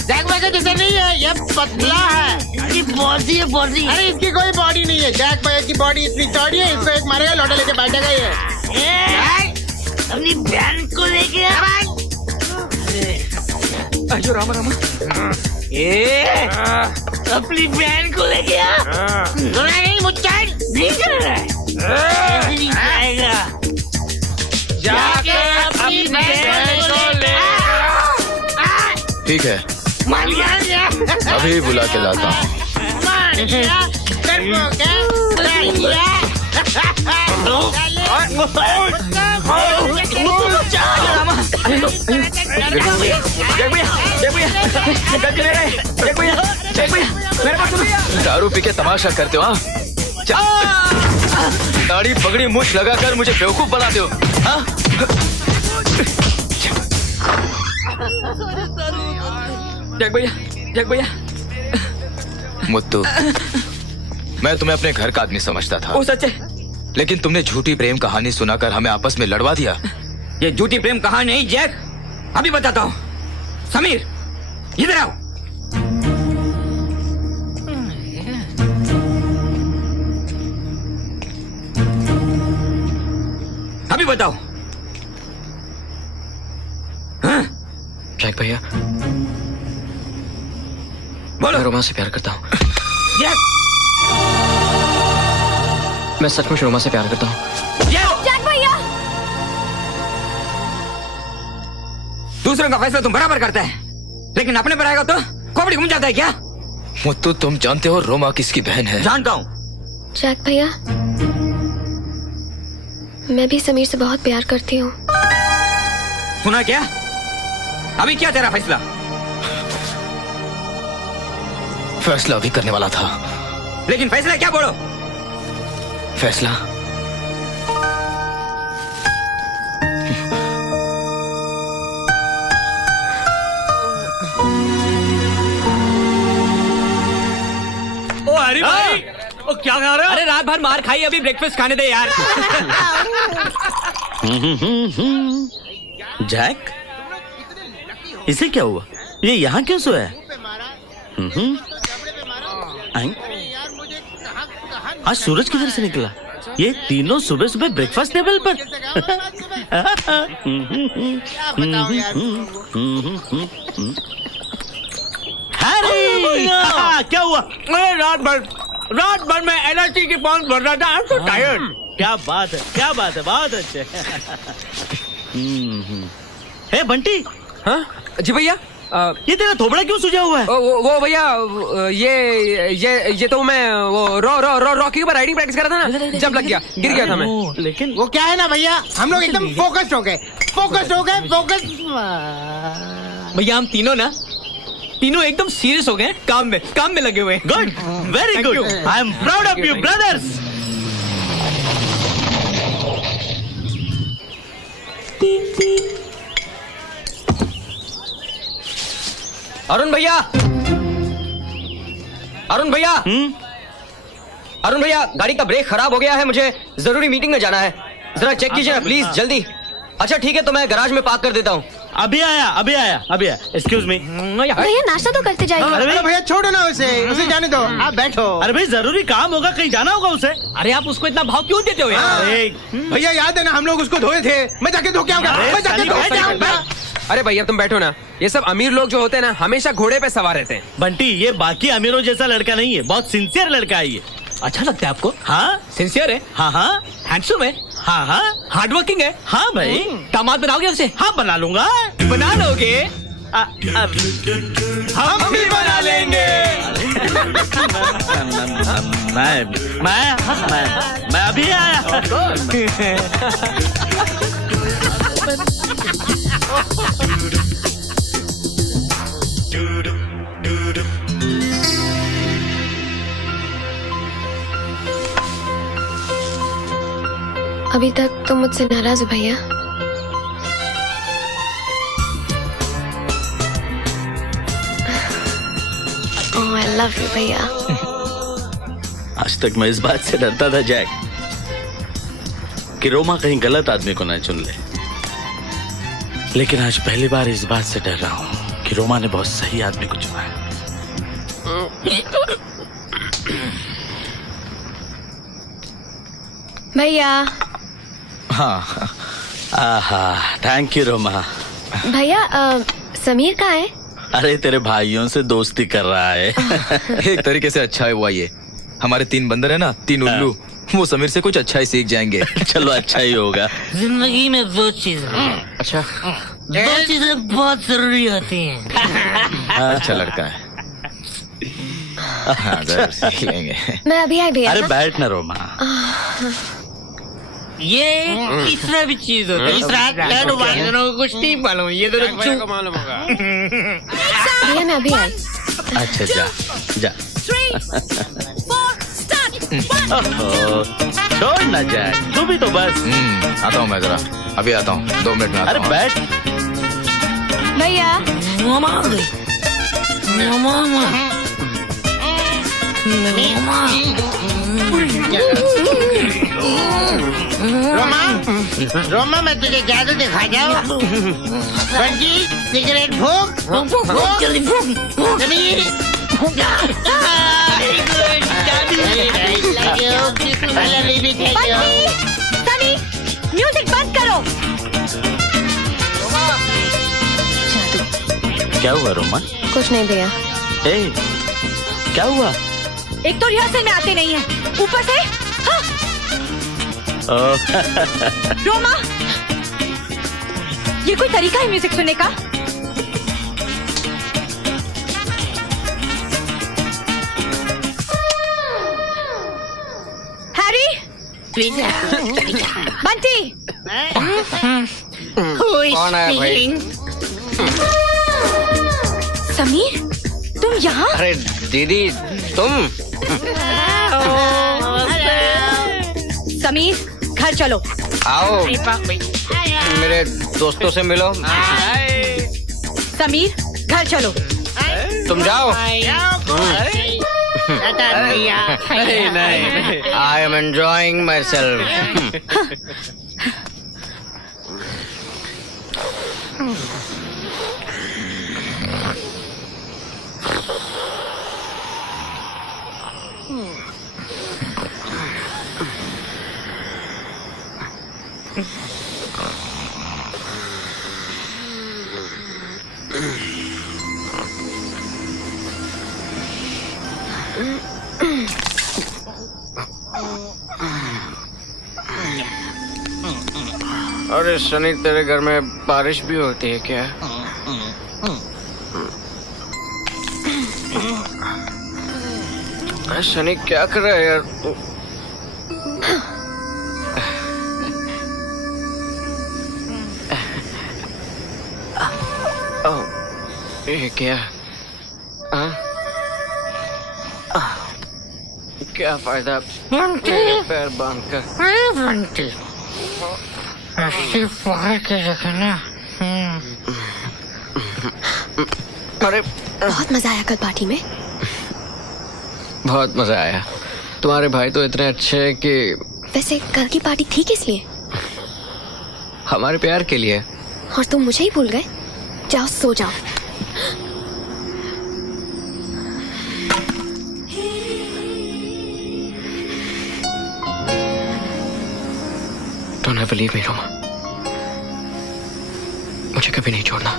जैक भैया जैसा नहीं है, ये पतला है। इसकी बॉडी है बॉडी। अरे इसकी कोई बॉडी नहीं है। जैक भैया की बॉडी इतनी चौड़ी है, इसको एक मारेगा लौटा लेके बैठेगा ये। अपनी बहन को लेके अयो रामा रामा, अपनी बहन को लेके नहीं मुच्चाई नहीं कर रहा है। नहीं आएगा। जाके अपनी बहन को ले। ठीक है, अभी बुला के लाता हूँ। दारू पी के तमाशा करते हो? दाढ़ी पगड़ी मूछ लगाकर मुझे बेवकूफ बनाते हो? हाँ? जैक भैया, मुत्तू, मैं तुम्हें अपने घर का आदमी समझता था। वो सच है, लेकिन तुमने झूठी प्रेम कहानी सुनाकर हमें आपस में लड़वा दिया। ये झूठी प्रेम कहानी नहीं जैक, अभी बताता हूँ। समीर, इधर आओ। अभी बताओ। हाँ? जैक भैया, बोलो। मैं रोमा से प्यार करता हूँ। जैक, मैं सचमुच रोमा से प्यार करता हूँ। जैक भैया, दूसरों का फैसला तुम बराबर करता है, लेकिन अपने पर आएगा तो खोपड़ी घूम जाता है क्या? मुत्तू, तुम जानते हो रोमा किसकी बहन है? जानता हूँ। जैक भैया, मैं भी समीर से बहुत प्यार करती हूँ। सुना क्या? अभी क्या तेरा फैसला? फैसला अभी करने वाला था। लेकिन फैसला क्या? बोलो। फैसला ओ हरी भाई, ओ क्या खा रहे हो? अरे रात भर मार खाई, अभी ब्रेकफास्ट खाने दे यार। जैक, इसे क्या हुआ? ये यहाँ क्यों सोया है? आज सूरज किधर से निकला? ये तीनों सुबह सुबह ब्रेकफास्ट टेबल पर। हैरी, क्या हुआ? रात भर में एनर्जी की पॉइंट भर रहा था। I'm so tired। क्या बात है, क्या बात है, बहुत अच्छे। हे बंटी। हाँ जी भैया। ये तेरा थोबड़ा क्यों सूजा हुआ है? वो भैया ये तो मैं वो रॉकी के ऊपर राइडिंग प्रैक्टिस कर रहा था ना, जब लग गया, गिर गया था मैं। लेकिन वो क्या है ना भैया, हम लोग एकदम फोकस्ड हो गए। भैया हम तीनों एकदम सीरियस हो गए, काम में लगे हुए हैं। Good, very good. I am proud of you brothers. Arun भैया, गाड़ी का ब्रेक खराब हो गया है, मुझे जरूरी मीटिंग में जाना है, जरा चेक कीजिए प्लीज जल्दी। अच्छा ठीक है, तो मैं गैराज में पार्क कर देता हूँ। अभी आया। Excuse me. भैया नाश्ता तो करते जाइए। अरे भैया छोड़ो ना उसे जाने दो, आप बैठो। अरे भाई जरूरी काम होगा, कहीं जाना होगा उसे। अरे आप उसको इतना भाव क्यों देते हो यार? भैया याद है ना, हम लोग उसको धोए थे। मैं जाके धो के आऊंगा। अरे भैया तुम बैठो ना, ये सब अमीर लोग जो होते हैं ना, हमेशा घोड़े पे सवार रहते हैं। बंटी, ये बाकी अमीरों जैसा लड़का नहीं है, बहुत सिंसियर लड़का है ये। अच्छा लगता है आपको? हाँ, सिंसियर है। हाँ, हैंडसम है। हाँ, हार्ड वर्किंग है। हाँ भाई। दामाद बनाओगे उसे? हाँ बना लूंगा। बना लोगे? हम भी बना लेंगे। मैं अभी आया। अभी तक तुम मुझसे नाराज हो भैया? ओह आई लव यू भैया। आज तक मैं इस बात से डरता था जैक कि रोमा कहीं गलत आदमी को न चुन ले, लेकिन आज पहली बार इस बात से डर रहा हूँ कि रोमा ने बहुत सही आदमी को चुना है। भैया। हाँ, आहा, थैंक यू रोमा। भैया समीर कहाँ है? अरे तेरे भाइयों से दोस्ती कर रहा है। एक तरीके से अच्छा है हुआ ये। हमारे 3 बंदर है ना, 3 उल्लू, वो समीर से कुछ अच्छा ही सीख जाएंगे। चलो अच्छा ही होगा। जिंदगी में 2 चीजें। अच्छा 2 चीजें बहुत जरूरी होती हैं। अच्छा लड़का है। हाँ, जरूर सीख लेंगे। मैं अभी आई भैया। अरे बैठ ना रोमा। ये तीसरा भी चीज होता है। तीसरा को कुछ नहीं मालूम, ये तो मालूम होगा। भैया मैं अभी आई। अच्छा जा। छोड़ ना जाए, तू भी तो बस। आता हूँ मैं, जरा अभी आता हूँ, 2 मिनट में आता हूँ। अरे बैठ। भैया मामा रोमा मैं तुझे जादू दिखा जाऊँ। बंटी सिगरेट फूंक। जल्दी फूंक। समीर सनी म्यूजिक बंद करो। क्या हुआ रोमा? कुछ नहीं भैया। क्या हुआ? एक तो रिहर्सल में आते नहीं है, ऊपर से हाँ। रोमा, ये कोई तरीका है म्यूजिक सुनने का? हैरी, बंटी, कौन है भाई? समीर, तुम यहाँ? अरे दीदी तुम? समीर घर चलो। आओ मेरे दोस्तों से मिलो। समीर घर चलो। तुम जाओ। I am enjoying my self. अरे शनि, तेरे घर में बारिश भी होती है क्या? अरे शनि, क्या कर रहा है यार तू? ये क्या? क्या फायदा मेरे पैर बांध कर? बंटी, के रखना। अरे बहुत मजा आया कल पार्टी में। बहुत मजा आया। तुम्हारे भाई तो इतने अच्छे हैं कि। वैसे कल की पार्टी थी किस लिए? हमारे प्यार के लिए। और तुम मुझे ही भूल गए? जाओ सो जाओ। Don't ever leave me, Roma. मुझे कभी नहीं छोड़ना।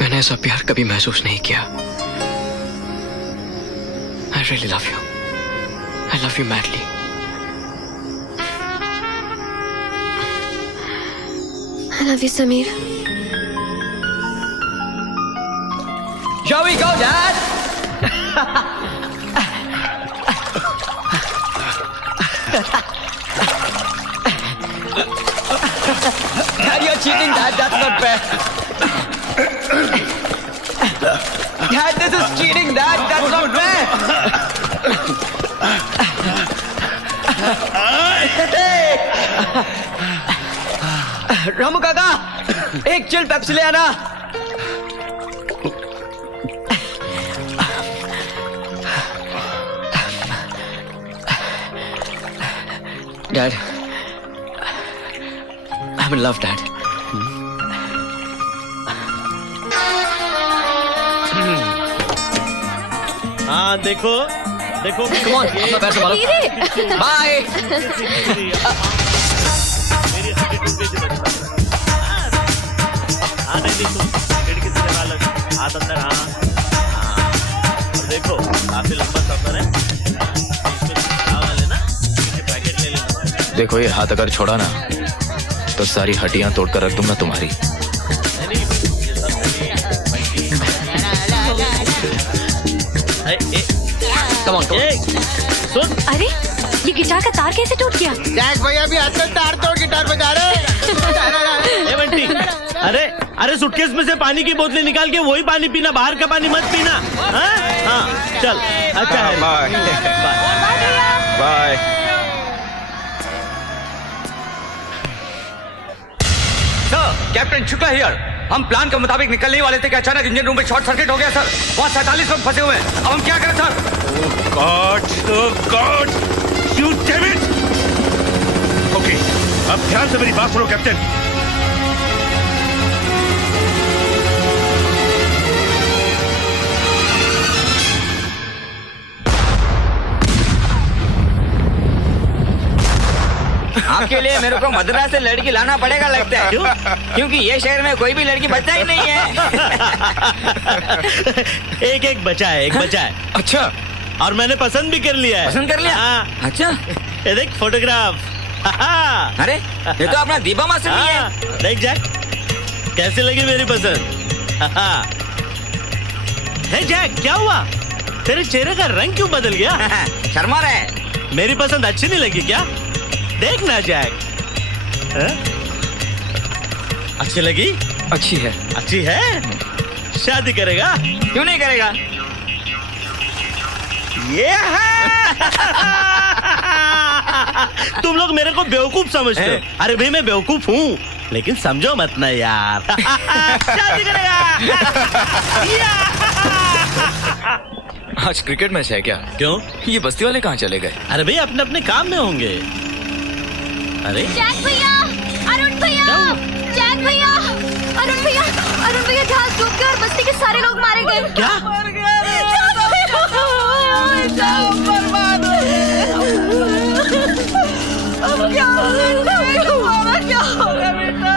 मैंने ऐसा प्यार कभी महसूस नहीं किया। I really love you. I love you madly. I love you, Samir. Shall we go, Dad? Dad, you're cheating, Dad. That's not fair. Dad, this is cheating, Dad. That's not fair. Ramu काका, एक chill Pepsi ले आना। Dad, I'm in love, Dad. हाँ देखो देखो। Come on, अपना पैर संभालो। Bye. हाँ नहीं तुम खिड़की से लगा लो, हाथ अंदर। हाँ और देखो काफी लंबा सफर है। पैकेट ले लेना। देखो ये हाथ अगर छोड़ा ना तो सारी हड्डियां तोड़कर रख दूंगा तुम्हारी। सुन, अरे ये गिटार का तार कैसे टूट गया? जैक भैया भी हाथ में तार तोड़ गिटार बजा रहे हैं। बंटी, अरे अरे सूटकेस में से पानी की बोतलें निकाल के वही पानी पीना, बाहर का पानी मत पीना। हाँ चल, अच्छा है। Bye bye. Captain Shukla here. हम प्लान के मुताबिक निकलने ही वाले थे कि अचानक इंजन रूम में शॉर्ट सर्किट हो गया सर। वहाँ 47 लोग फंसे हुए हैं। अब हम क्या करें sir? God you damn it. Okay, अब ध्यान से मेरी बात सुनो कैप्टन। आपके लिए मेरे को मद्रास से लड़की लाना पड़ेगा लगता है। क्यों? क्योंकि ये शहर में कोई भी लड़की बचा ही नहीं है। एक बचा है, एक बचा है। अच्छा, और मैंने पसंद भी कर लिया है। पसंद कर लिया? हाँ। अच्छा, ये देख फोटोग्राफ। अरे ये तो अपना दीपा मास्टर भी है। देख जैक, कैसी लगी मेरी पसंद? हे जैक, क्या हुआ? तेरे चेहरे का रंग क्यों बदल गया? शर्मा रहा है। मेरी पसंद अच्छी नहीं लगी क्या? देख ना जैक। अच्छी लगी? अच्छी है। अच्छी है? शादी करेगा? क्यों नहीं करेगा? ये है। तुम लोग मेरे को बेवकूफ समझते हो। अरे भाई मैं बेवकूफ हूँ, लेकिन समझो मत ना यार। शादी करेगा। आज क्रिकेट मैच है क्या? क्यों? ये बस्ती वाले कहाँ चले गए? अरे भाई अपने अपने काम में होंगे। अरे जैक भैया, अरुण भैया, जैक भैया, अरुण भैया, अरुण भैया जहाज डूब गया और बस्ती के सारे लोग मारे गए। क्या? बर्बाद हो गए। अब क्या होगा? क्या होगा बेटा?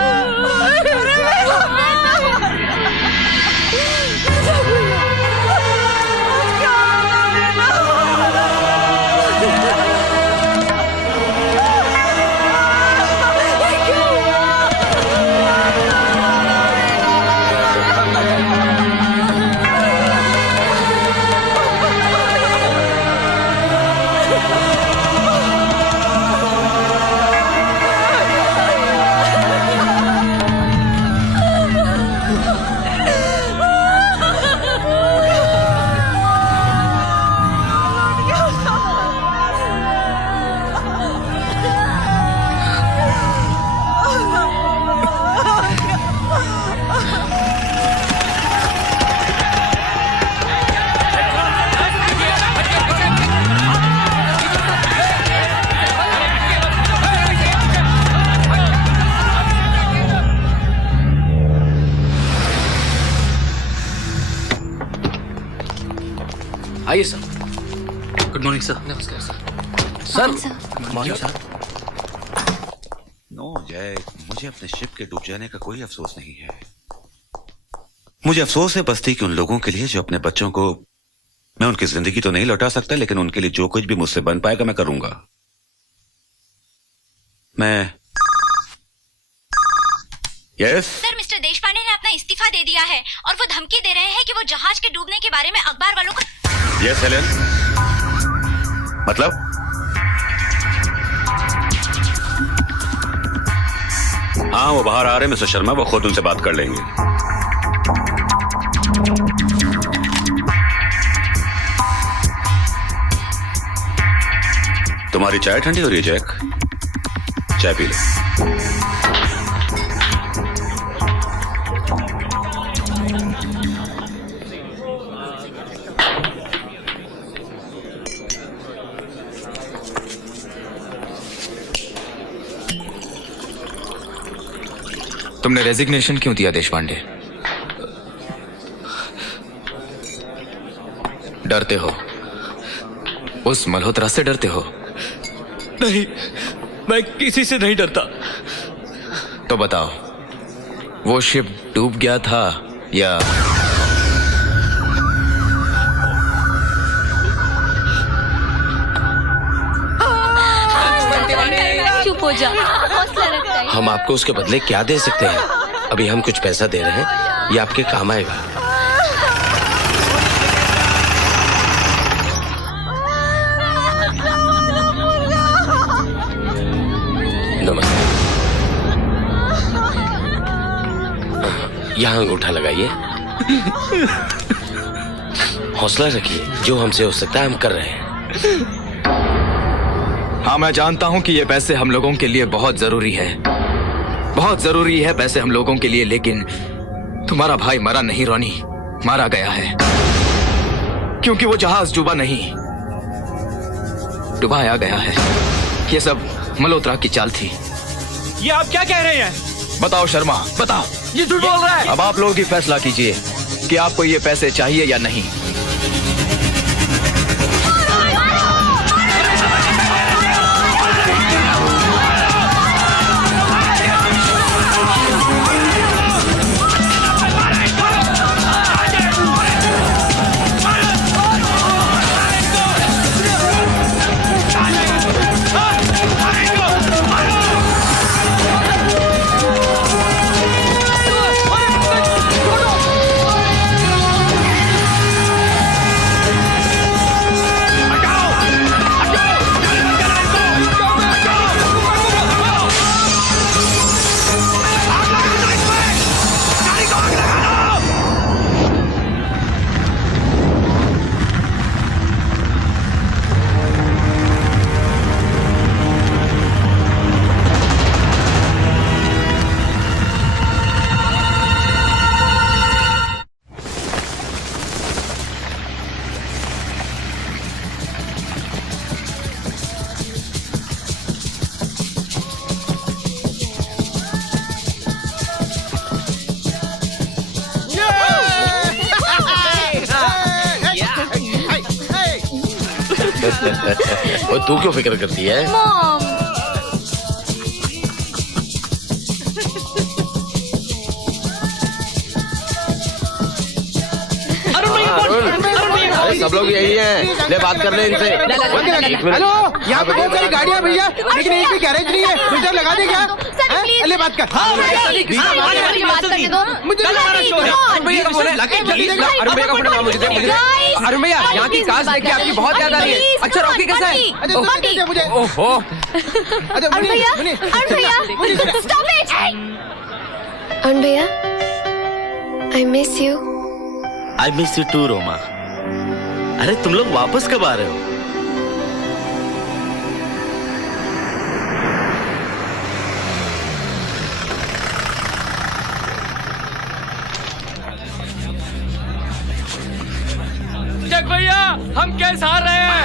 आइए सर। Good morning sir. नमस्कार सर। Morning sir. नो जय, मुझे अपने शिप के डूब जाने का कोई अफसोस नहीं है। मुझे अफसोस है बस्ती के उन लोगों के लिए जो अपने बच्चों को, मैं उनकी जिंदगी तो नहीं लौटा सकता, लेकिन उनके लिए जो कुछ भी मुझसे बन पाएगा मैं करूंगा। मैं यस सर, मिस्टर देशपांडे ने अपना इस्तीफा दे दिया है और वो धमकी दे रहे हैं कि वो जहाज के डूबने के बारे में अखबार वालों को। यस हेलेन, मतलब हाँ वो बाहर आ रहे हैं मिस्टर शर्मा, वो खुद उनसे बात कर लेंगे। तुम्हारी चाय ठंडी हो रही है जैक, चाय पी लो। तुमने रेजिग्नेशन क्यों दिया देशपांडे? डरते हो? उस मल्होत्रा से डरते हो? नहीं, मैं किसी से नहीं डरता। तो बताओ, वो शिप डूब गया था या चुप हो जा, हौसला रखता है। हम आपको उसके बदले क्या दे सकते हैं? अभी हम कुछ पैसा दे रहे हैं, ये आपके काम आएगा। नमस्ते। यहाँ अंगूठा लगाइए। हौसला रखिए, जो हमसे हो सकता है हम कर रहे हैं। हाँ, मैं जानता हूं कि ये पैसे हम लोगों के लिए बहुत जरूरी है, बहुत जरूरी है पैसे हम लोगों के लिए, लेकिन तुम्हारा भाई मरा नहीं रोनी, मारा गया है। क्योंकि वो जहाज डूबा नहीं, डुबाया गया है। ये सब मल्होत्रा की चाल थी। ये आप क्या कह रहे हैं? बताओ शर्मा, बताओ। ये झूठ बोल रहा है। अब आप लोग ही फैसला कीजिए कि आपको ये पैसे चाहिए या नहीं। वो तू क्यों फिक्र करती है? अरे सब लोग यही हैं, ले बात कर ले इनसे। हेलो, यहाँ पे बहुत सारी गाड़ियाँ भैया, लेकिन एक भी गैरेज नहीं है। फिल्टर लगा दे क्या? ले बात कर। अरुण भैया, यहाँ की कास्ट देख के आपकी बहुत याद आ रही है। अच्छा रॉकी कैसा है? मुझे ओहो, अरुण भैया, stop it! अरुण भैया, I miss you. I miss you too, Roma. अरे तुम लोग वापस कब आ रहे हो? जग भैया, हम केस हार रहे हैं।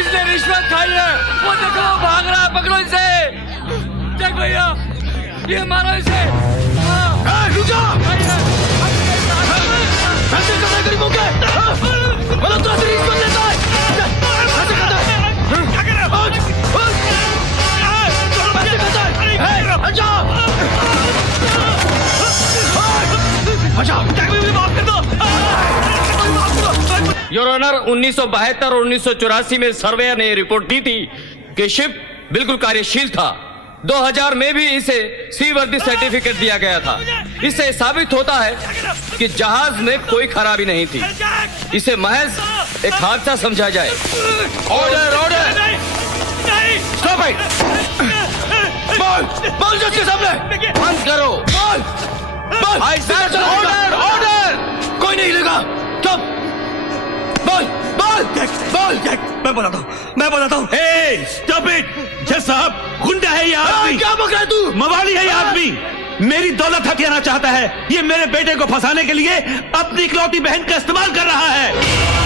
इसने रिश्वत खाई है। वो देखो भाग रहा है, पकड़ो इसे। जग भैया, ये मारो इसे। रुक जाओ। गरीबों के मतलब तो रिश्वत लेता है। योर ऑनर, 1972 और 1984 में सर्वेयर ने रिपोर्ट दी थी कि शिप बिल्कुल कार्यशील था। 2000 में भी इसे सीवर्दी सर्टिफिकेट दिया गया था। इससे साबित होता है कि जहाज में कोई खराबी नहीं थी। इसे महज एक हादसा समझा जाए। Order order, stop it. बोल उसके सामने बंद करो। बोल ऑर्डर ऑर्डर, कोई नहीं हिलेगा। स्टॉप, बोल बोल बोल। मैं बताता हूँ। स्टॉप इट जज साहब, गुंडा है ये आदमी। क्या बोल रहा है तू? मवाली है ये आदमी, मेरी दौलत हथियाना चाहता है। ये मेरे बेटे को फंसाने के लिए अपनी इकलौती बहन का इस्तेमाल कर रहा है।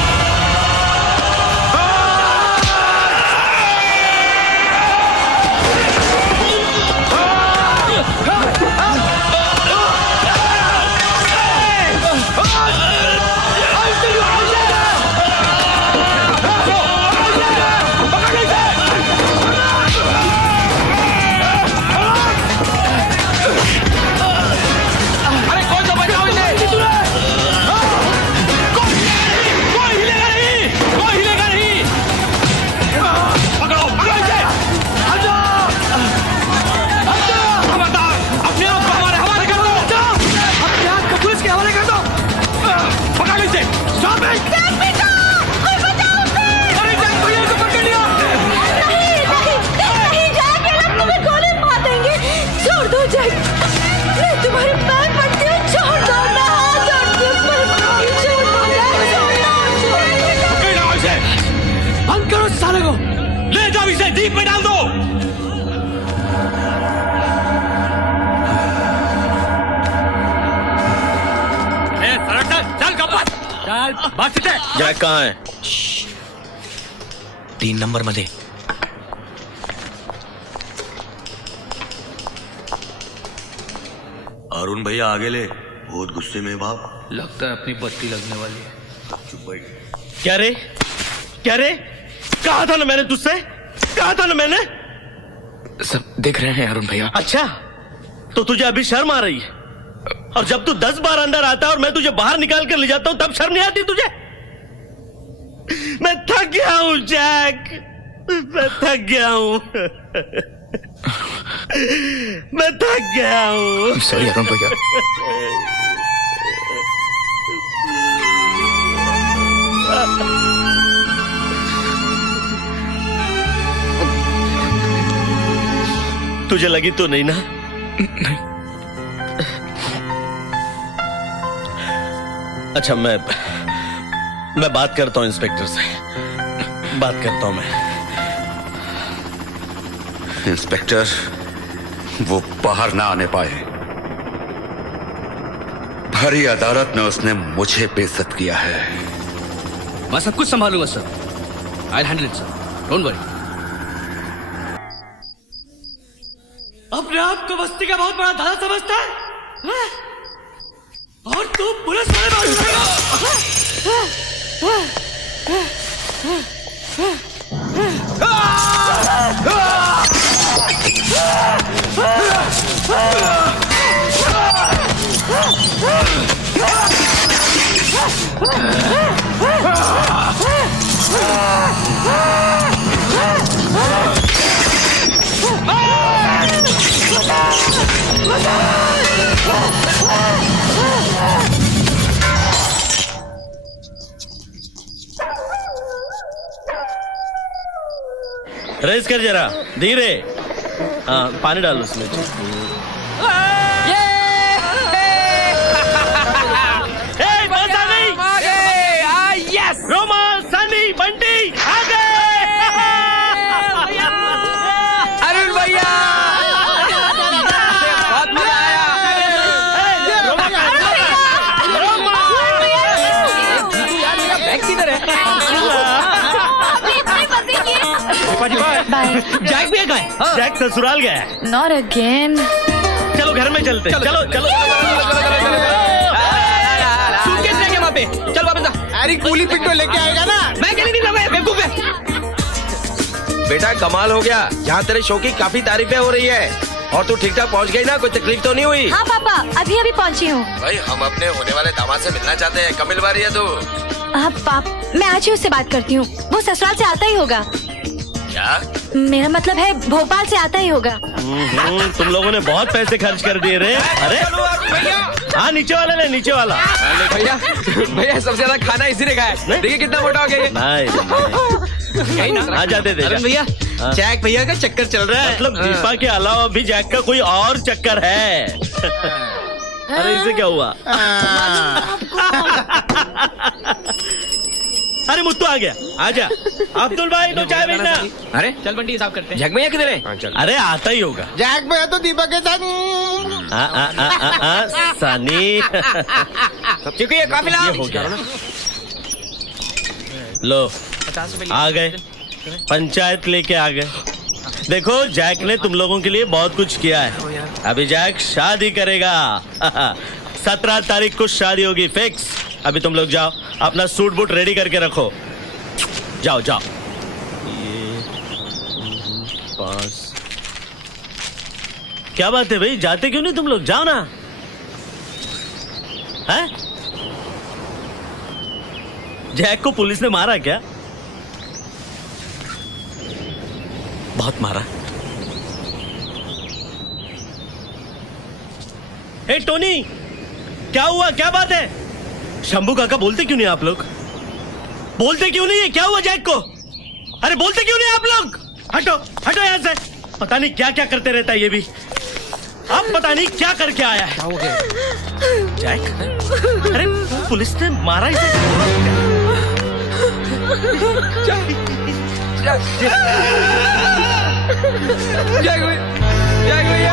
ले जाओ इसे जीप में डाल दो। चल कपट, चल बस। जैक कहाँ है? 3 नंबर मध्ये। अरुण भैया आगे ले, बहुत गुस्से में बाप। लगता है अपनी बत्ती लगने वाली है। चुप भाई। क्या रे, क्या रे? कहा था ना मैंने तुझसे, कहा था ना मैंने। सब देख रहे हैं अरुण भैया। अच्छा, तो तुझे अभी शर्म आ रही है? और जब तू 10 बार अंदर आता है और मैं तुझे बाहर निकाल कर ले जाता हूं तब शर्म नहीं आती तुझे? मैं थक गया हूं जैक, मैं थक गया हूं। मैं थक गया हूं। सॉरी अरुण भैया। तुझे लगी तो नहीं ना? नहीं। अच्छा, मैं बात करता हूं इंस्पेक्टर से, बात करता हूं मैं। इंस्पेक्टर, वो बाहर ना आने पाए। भरी अदालत में उसने मुझे बेइज्जत किया है। मैं सब कुछ संभालूंगा sir. I handle it sir, don't worry. अपने आप को बस्ती का बहुत बड़ा दादा समझता है, हाँ? और तू पुलिस वाले बात करेगा? रेस कर जरा धीरे। हाँ, पानी डाल उसमें। यस, रोमा, सनी, बंटी आ गए। अरुण भैया, बहुत मजा आया। बैग किधर है? बाय। जैक भी गए? जैक ससुराल गया है। Not again. चलो घर में चलते। चलो चलो सूटकेस लेके वहाँ पे चल वापस जा। अरे कूली पिट्टो लेके आएगा ना। मैं के लिए नहीं लगा, बेवकूफ है। बेटा कमाल हो गया, यहाँ तेरे शो की काफी तारीफें हो रही है। और तू ठीक ठाक पहुंच गई ना? कोई तकलीफ तो नहीं हुई? हाँ पापा, अभी अभी पहुंची हूँ। भाई हम अपने होने वाले दामाद से मिलना चाहते हैं, कब मिलवा रही है तू? हाँ पाप, मैं आज ही उससे बात करती हूँ। वो ससुराल से आता ही होगा। क्या? मेरा मतलब है भोपाल से आता ही होगा। तुम लोगों ने बहुत पैसे खर्च कर दिए रे। अरे हाँ, नीचे वाला ले, नीचे वाला। भैया भैया सबसे ज्यादा खाना इसी ने खाया है। देखिए कितना मोटा हो गया ये। आ जाते थे भैया, जैक भैया का चक्कर चल रहा है। मतलब दीपा के अलावा भी जैक का कोई और चक्कर है? अरे इसे क्या हुआ? अरे मुत्तू आ गया, आजा। अब्दुल भाई तो चाय भेजना। अरे चल बंटी साफ करते हैं। जैक भैया किधर है? अरे आता ही होगा। जैक भैया तो दीपक के साथ। सनी क्योंकि ये काफी लाभ हो गया। लो आ गए, पंचायत लेके आ गए। देखो जैक ने तुम लोगों के लिए बहुत कुछ किया है। अभी जैक शादी करेगा। 17 तारीख को शादी होगी फिक्स। अभी तुम लोग जाओ, अपना सूट बूट रेडी करके रखो। जाओ जाओ। ये 5 क्या बात है भाई, जाते क्यों नहीं तुम लोग? जाओ ना। हैं? जैक को पुलिस ने मारा क्या? बहुत मारा। ए टोनी, क्या हुआ, क्या बात है? शंभू काका बोलते क्यों नहीं आप लोग? बोलते क्यों नहीं है? क्या हुआ जैक को? अरे बोलते क्यों नहीं आप लोग? हटो हटो यहाँ से। पता नहीं क्या क्या करते रहता है ये भी। अब पता नहीं क्या करके आया है। क्या हो गया जैक? अरे पुलिस ने मारा इसे। जैक भैया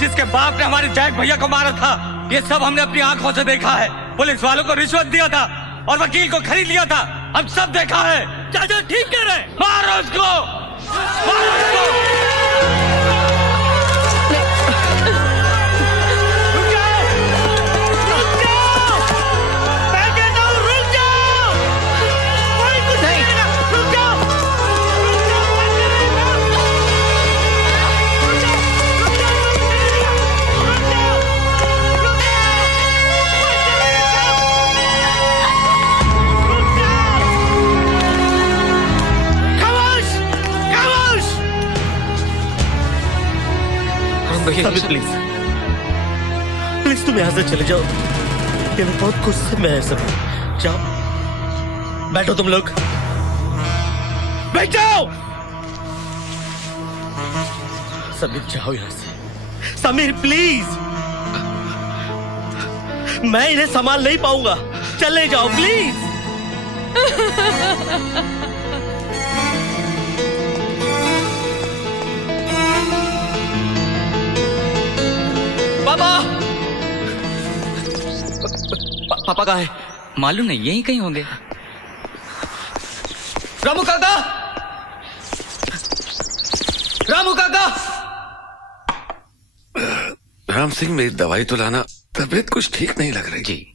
जिसके बाप ने हमारे जैक भैया को मारा था। ये सब हमने अपनी आंखों से देखा है। पुलिस वालों को रिश्वत दिया था और वकील को खरीद लिया था। हम सब देखा है। चाचा ठीक कह रहे। मारो उसको, मारो उसको। साबिर प्लीज प्लीज तुम यहाँ से चले जाओ, ये बहुत गुस्से में है सब। जाओ बैठो तुम लोग, बैठ जाओ। समीर जाओ यहाँ से। समीर प्लीज, मैं इन्हें संभाल नहीं पाऊंगा, चले जाओ प्लीज। पापा पापा कहाँ है? मालूम नहीं, यहीं कहीं होंगे। रामू काका, रामू काका। राम सिंह, मेरी दवाई तो लाना, तबीयत कुछ ठीक नहीं लग रही। जी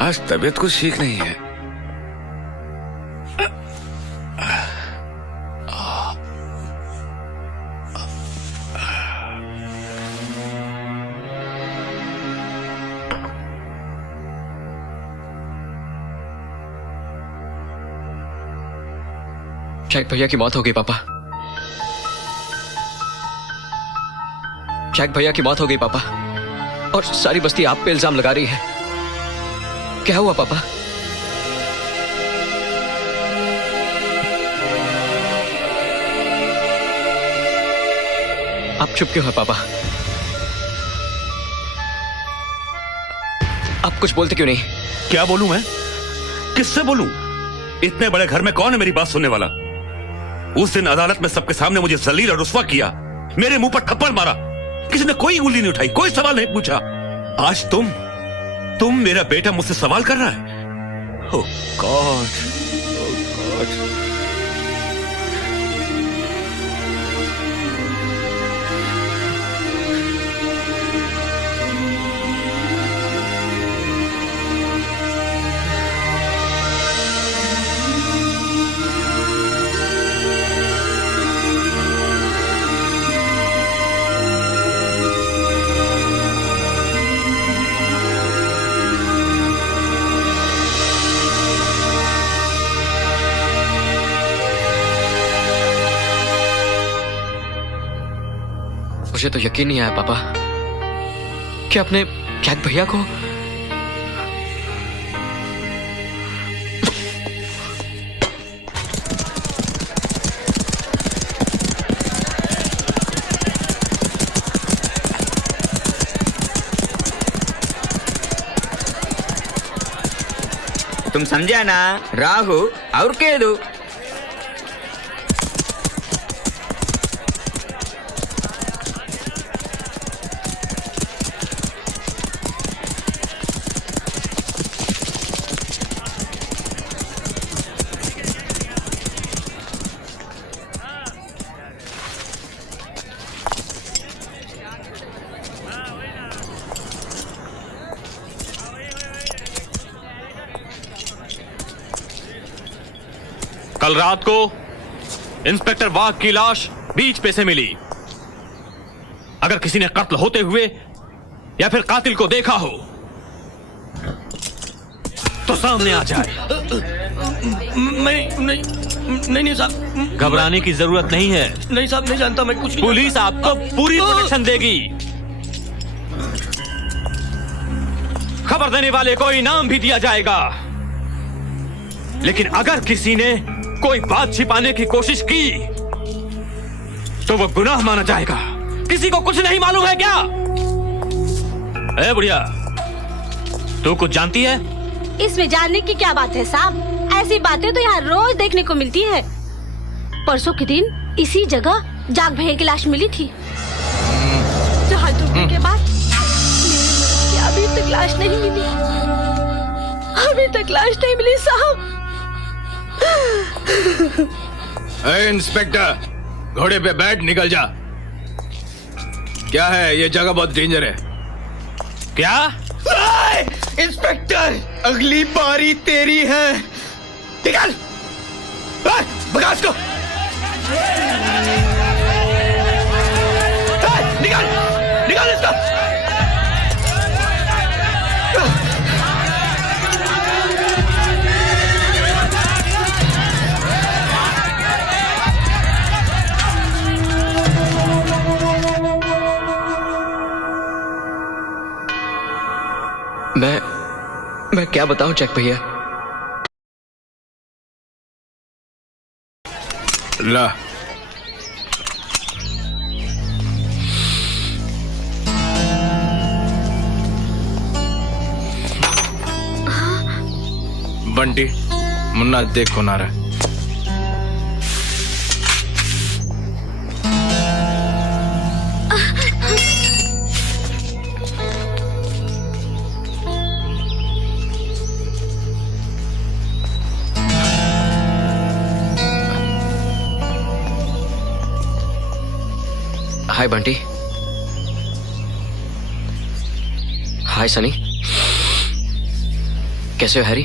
आज तबीयत कुछ ठीक नहीं है। जैक भैया की मौत हो गई पापा, जैक भैया की मौत हो गई पापा, और सारी बस्ती आप पे इल्जाम लगा रही है। क्या हुआ पापा? आप चुप क्यों हैं पापा? आप कुछ बोलते क्यों नहीं? क्या बोलूं मैं? किससे बोलूं? इतने बड़े घर में कौन है मेरी बात सुनने वाला? उस दिन अदालत में सबके सामने मुझे जलील और रुस्वा किया, मेरे मुंह पर थप्पड़ मारा, किसी ने कोई उंगली नहीं उठाई, कोई सवाल नहीं पूछा। आज तुम मेरा बेटा मुझसे सवाल कर रहा है? ओह गॉड, ओह गॉड। मुझे तो यकीन नहीं आया पापा कि आपने जैक भैया को। तुम समझा ना, राहु और केतु। कल रात को इंस्पेक्टर वाघ की लाश बीच पे से मिली। अगर किसी ने कत्ल होते हुए या फिर कातिल को देखा हो तो सामने आ जाए। नहीं साहब, घबराने की जरूरत नहीं है। नहीं साहब, नहीं जानता मैं कुछ नहीं। पुलिस आपको पूरी प्रोटेक्शन देगी। खबर देने वाले को इनाम भी दिया जाएगा। लेकिन अगर किसी ने कोई बात छिपाने की कोशिश की तो वो गुनाह माना जाएगा। किसी को कुछ नहीं मालूम है क्या? ए बुढ़िया, तू कुछ जानती है? इसमें जानने की क्या बात है साहब? ऐसी बातें तो यहाँ रोज देखने को मिलती है। परसों के दिन इसी जगह जाग भैया की लाश मिली थी। जहाज डूबने के बाद अभी तक लाश नहीं मिली। अभी तक लाश नहीं मिली साहब। इंस्पेक्टर, घोड़े पे बैठ, निकल जा। क्या है, ये जगह बहुत डेंजर है। क्या? इंस्पेक्टर, अगली बारी तेरी है। निकल, भगा इसको। निकल, निकल इसको। मैं क्या बताऊं जैक भैया। ला बंटी, मुन्ना देख कौन आ रहा है। हाय बंटी। हाय सनी। कैसे हो हैरी?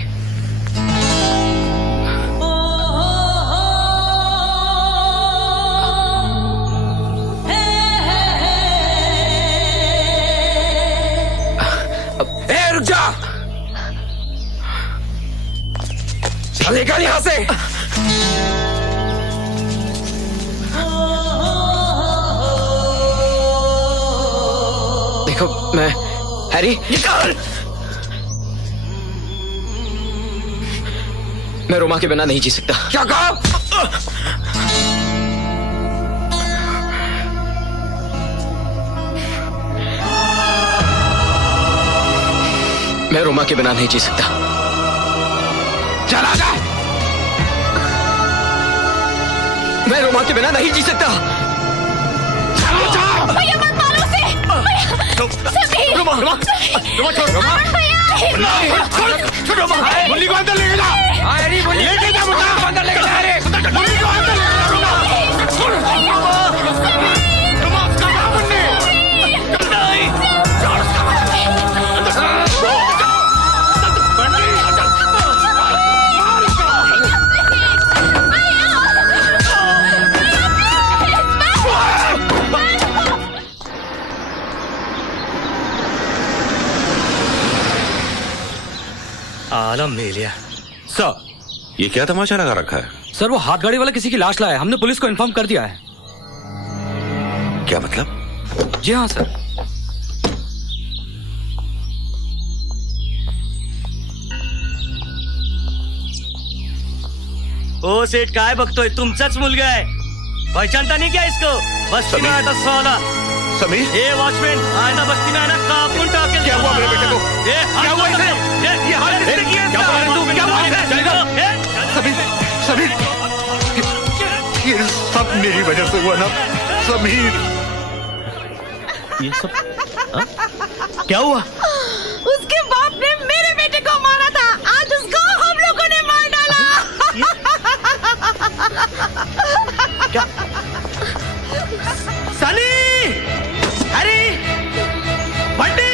रुक जा, चलेगा यहां से। देखो मैं हैरी, निकाल। मैं रोमा के बिना नहीं जी सकता। क्या कहा? मैं रोमा के बिना नहीं जी सकता। चला जा। मैं रोमा के बिना नहीं जी सकता। चला जा। भैया मत मारो उसे। भैया रोमा छोड़। रोमा छोड़। मुन्नी को अंदर लेके जा। लेके जा मुन्ना को अंदर लेके जा। रे मुन्नी को अंदर लेके जा। रोमा उसका नाम मुन्नी। नहीं छोड़ उसका आलम ले लिया सर। ये क्या तमाशा लगा रखा है? सर वो हाथ गाड़ी वाला किसी की लाश लाया, हमने पुलिस को इन्फॉर्म कर दिया है। क्या मतलब? जी हाँ सर। ओ सेठ काय बघतोय? तुमचाच मुलगा आहे, पहचानता नहीं क्या इसको? बस्ती में आया था साला। समीर, ये वॉचमैन आया ना बस्ती में, आया ना कापून टाके। क्या हुआ मेरे बेटे को? क्या हुआ इसे? ये हाल किसने किया इसका? क्या हुआ इसे? समीर, ये सब मेरी वजह से हुआ ना समीर। ये सब क्या हुआ? उसके बाप ने मेरे बेटे को मारा था, आज उसको हम लोगों ने मार डाला। क्या? Sunny, Harry, Bunty,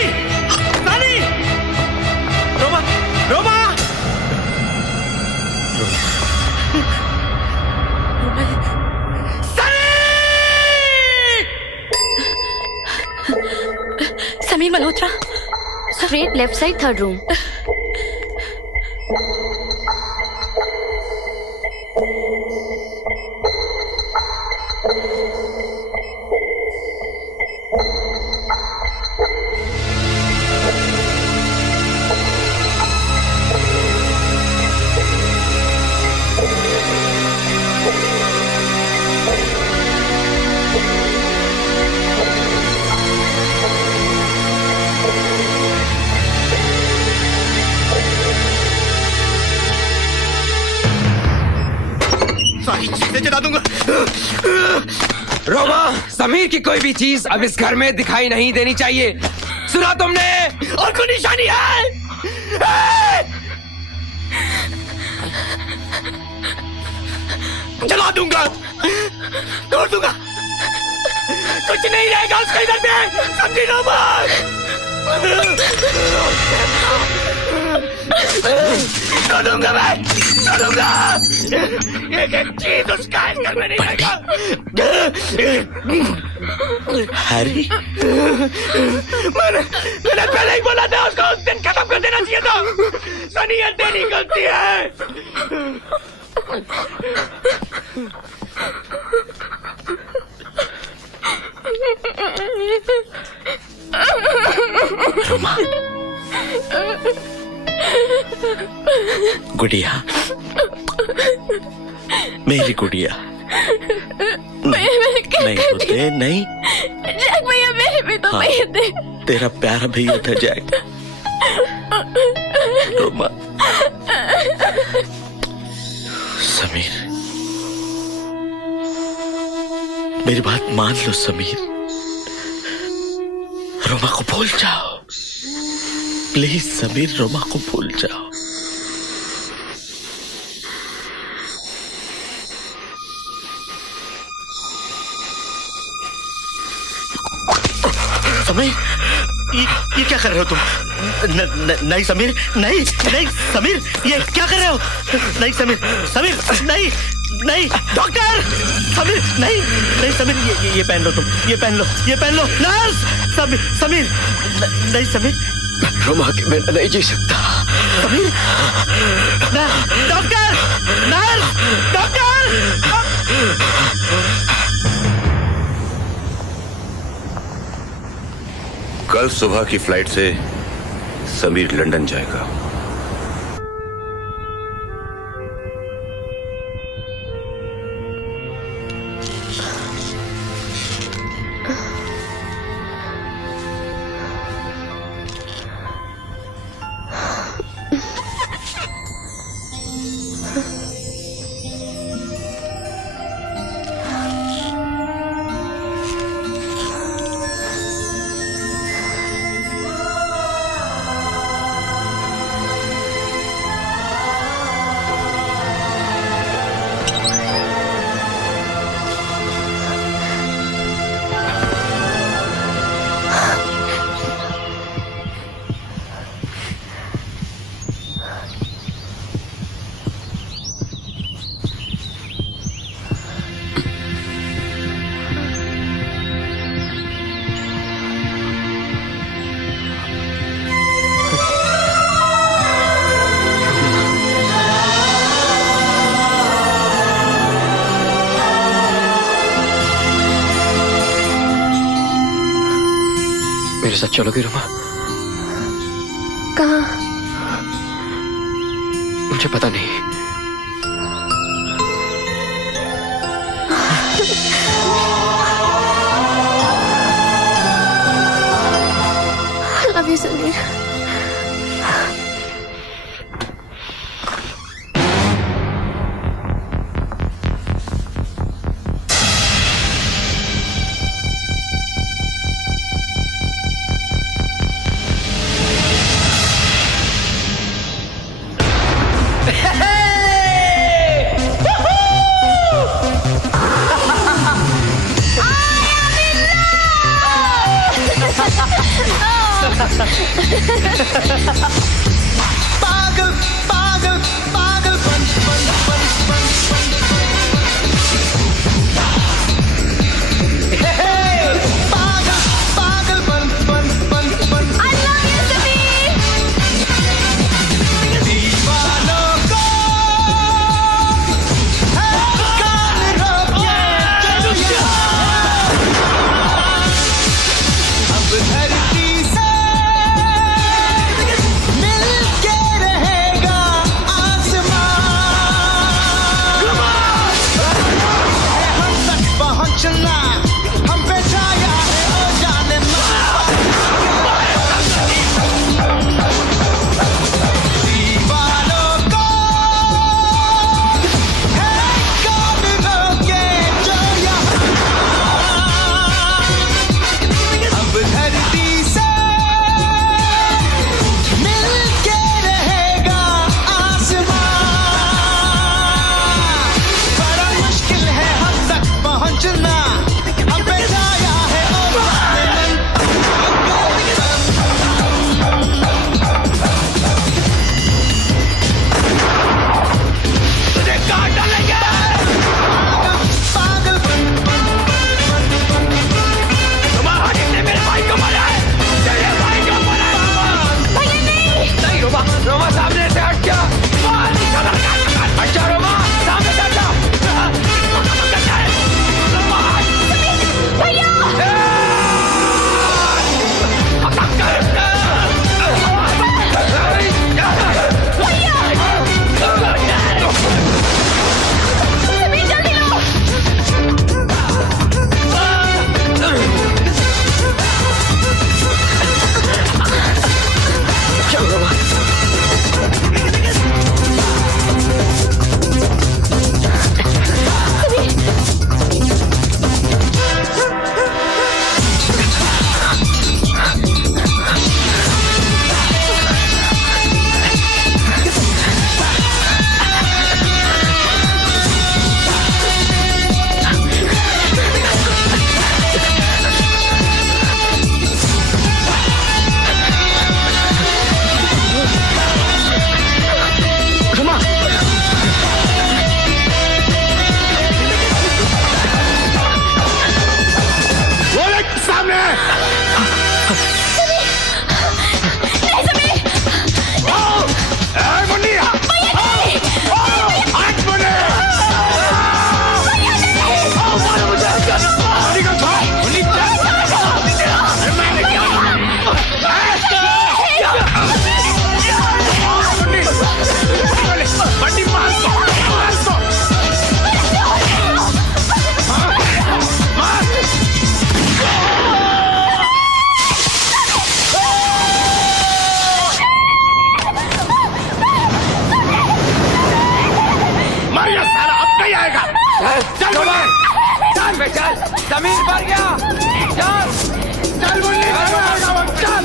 Sunny, Roma, Roma, Sameer Malhotra. Straight left side, third room. सारी चीजें जला दूंगा। रोमा, समीर की कोई भी चीज अब इस घर में दिखाई नहीं देनी चाहिए, सुना तुमने? और कोई निशानी है? जला दूंगा, तोड़ दूंगा, कुछ नहीं रहेगा उसके इधर में, समझी रोमा? तोड़ूंगा मैं, तोड़ूंगा, एक एक चीज उसका इस घर में नहीं रहेगा। हैरी, मैंने पहले ही बोला था उसको उस दिन खत्म कर देना चाहिए था। सनी ये तेरी गलती है। रोमा, गुड़िया, मेरी गुड़िया। नहीं होते, नहीं। जैक भैया मेरे भी तो भैया दे। तेरा प्यारा भैया था जैक। रोमा। समीर, मेरी बात मान लो समीर। रोमा को भूल जाओ प्लीज समीर, रोमा को भूल जाओ। समीर, ये क्या कर रहे हो तुम? नहीं समीर, नहीं नहीं समीर, ये क्या कर रहे हो? नहीं समीर, समीर नहीं नहीं, डॉक्टर समीर, नहीं नहीं समीर, ये पहन लो तुम, ये पहन लो, ये पहन लो। नर्स, समीर नहीं समीर, रोमा के बिना नहीं जी सकता। Sameer, doctor, nurse, doctor. कल सुबह की फ्लाइट से समीर लंदन जाएगा। मेरे साथ चलोगी रोमा? कहाँ? मुझे पता नहीं। Love you Sameer. पागल पागल पागल पन पन पन पन पन पागल पागल पन पन पन पन। I love you Sameer. दीवानों को कान रोके अब धरती से मिल चल चल बे चल, समीर मर गया, चल चल मुन्नी, चल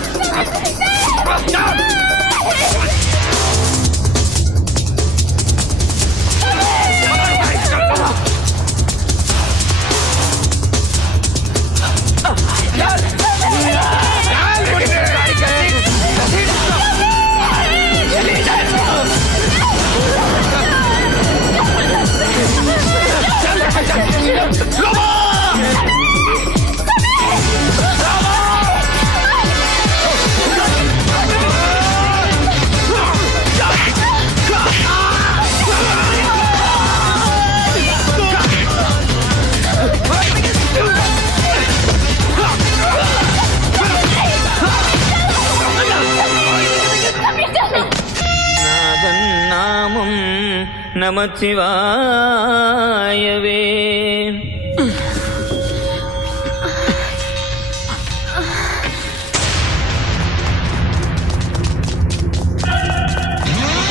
नामं नमः शिवाय वे।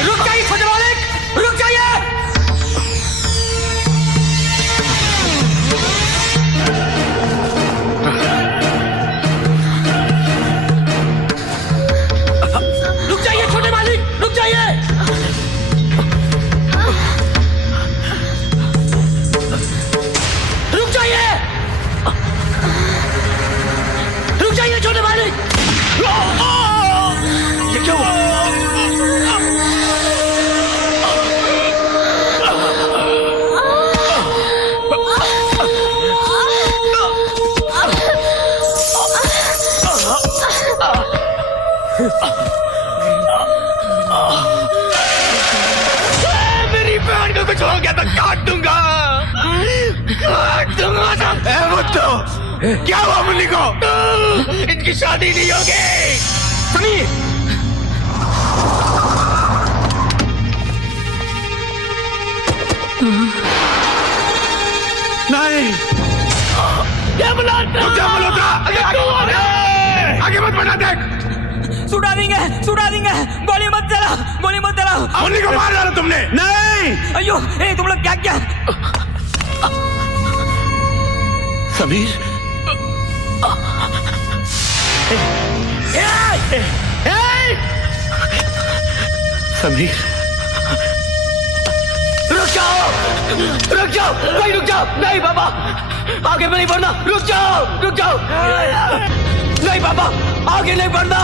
रुक जाइए छोटे मालिक, रुक जाइए। रुक जाइए छोटे मालिक, रुक जाइए। रुक जाइए, रुक जाइए छोटे मालिक। ये क्या हुआ? मेरी बहन को कुछ हो गया तो काट दूंगा सब। क्या हुआ मुन्नी को? इनकी शादी नहीं होगी। समीर नहीं, क्या मल्होत्रा, आगे मत बढ़ना, देख सुड़ा देंगे, सुड़ा देंगे। गोली मत चलाओ, गोली मत चलाओ। मुन्नी को मार डाला तुमने। नहीं, अयो ए तुम लोग क्या क्या? समीर, समीर, रुक जाओ, रुक जाओ, भाई रुक जाओ। नहीं बाबा, आगे में नहीं बढ़ना, रुक जाओ, रुक जाओ। नहीं बाबा, आगे नहीं बढ़ना,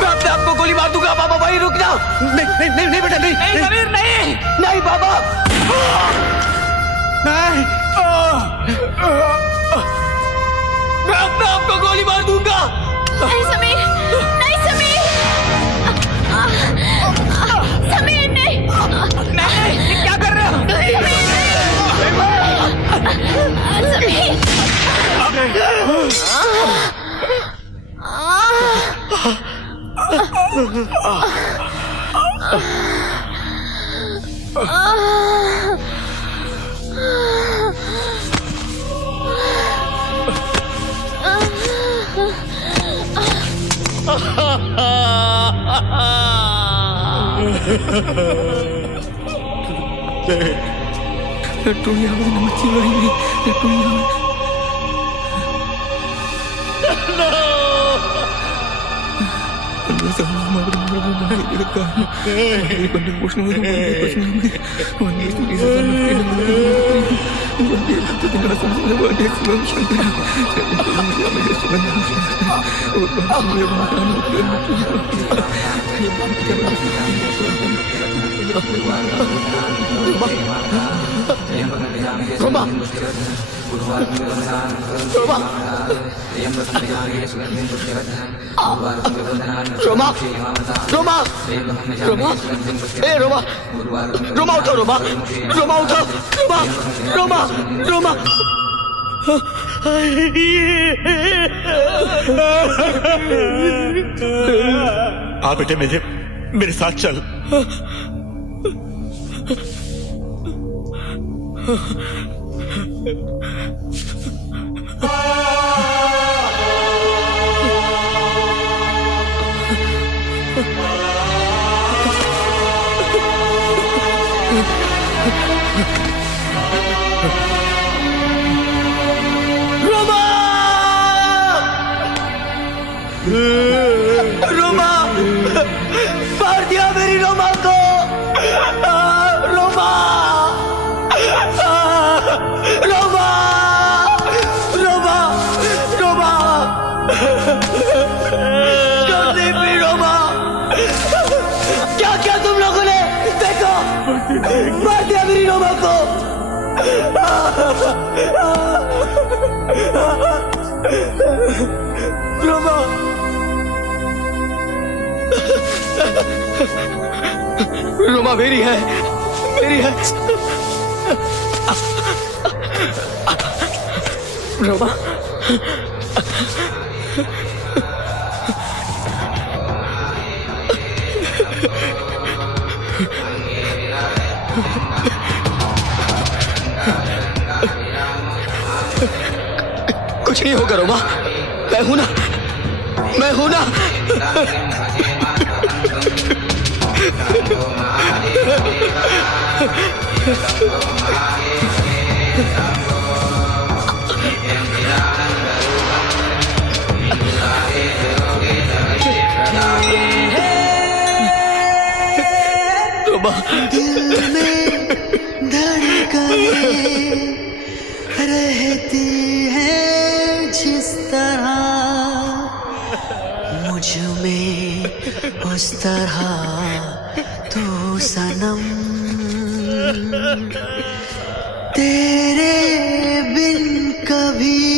मैं अपने आप को गोली मार दूंगा। बाबा भाई रुक जाओ। नहीं नहीं नहीं, नहीं बेटा, नहीं नहीं समीर, नहीं नहीं बाबा, नहीं, मैं अपने आप को गोली मार दूंगा। नहीं समीर, नहीं समीर, समीर नहीं, नहीं, क्या कर रहे हो? रोमा, रोमा, रोमा, ए रोमा, रोमा उठो, रोमा, रोमा उठो, रोमा, रोमा, रोमा। हाँ बेटे, मेरे साथ चल। रोमा, रोमा मेरी है, मेरी है। रोमा, कुछ नहीं होगा रोमा, मैं हूं ना, मैं हूं ना। रोमा, दिल में धड़कने रहती है जिस तरह, मुझ में उस तरह तू सनम, तेरे बिन कभी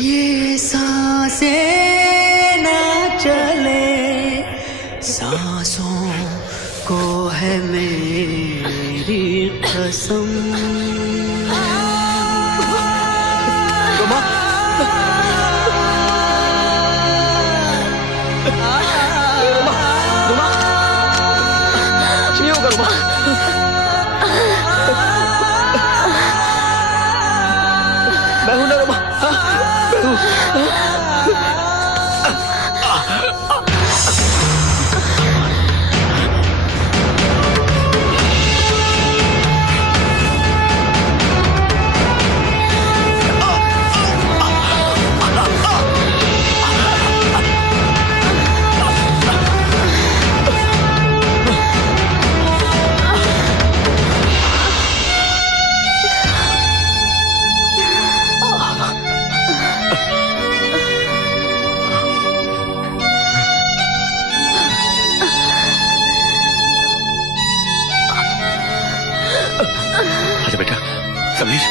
ये सांसें ना चले, सांसों को है मेरी कसम। मैं हूं ना रोमा, मैं हूं। आजा बेटा, समीर।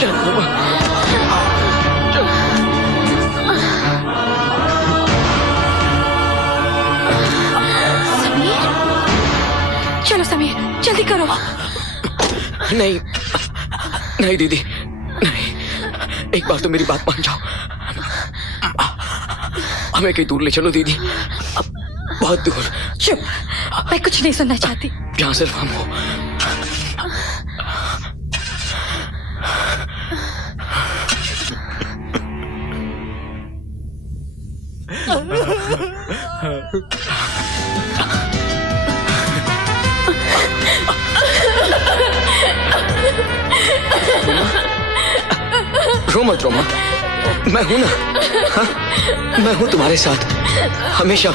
चल रोमा, चलो समीर, जल्दी करो। नहीं नहीं दीदी, नहीं, एक बार तो मेरी बात मान जाओ। हमें कहीं दूर ले चलो दीदी, बहुत दूर। चुप, मैं कुछ नहीं सुनना चाहती। जहां सिर्फ हम हो। रो मत रोमा, मैं हूं ना, हाँ? मैं हूं तुम्हारे साथ हमेशा।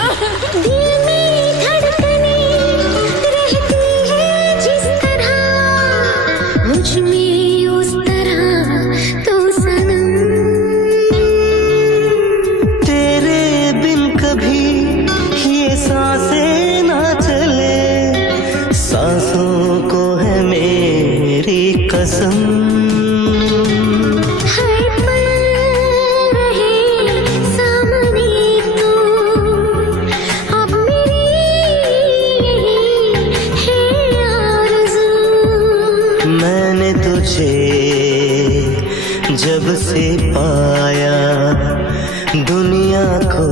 मुझ में उस तरह तो सनम, तेरे बिन कभी ये सांसें ना चले, सांसों को है मेरी कसम। मैंने तुझे जब से पाया दुनिया को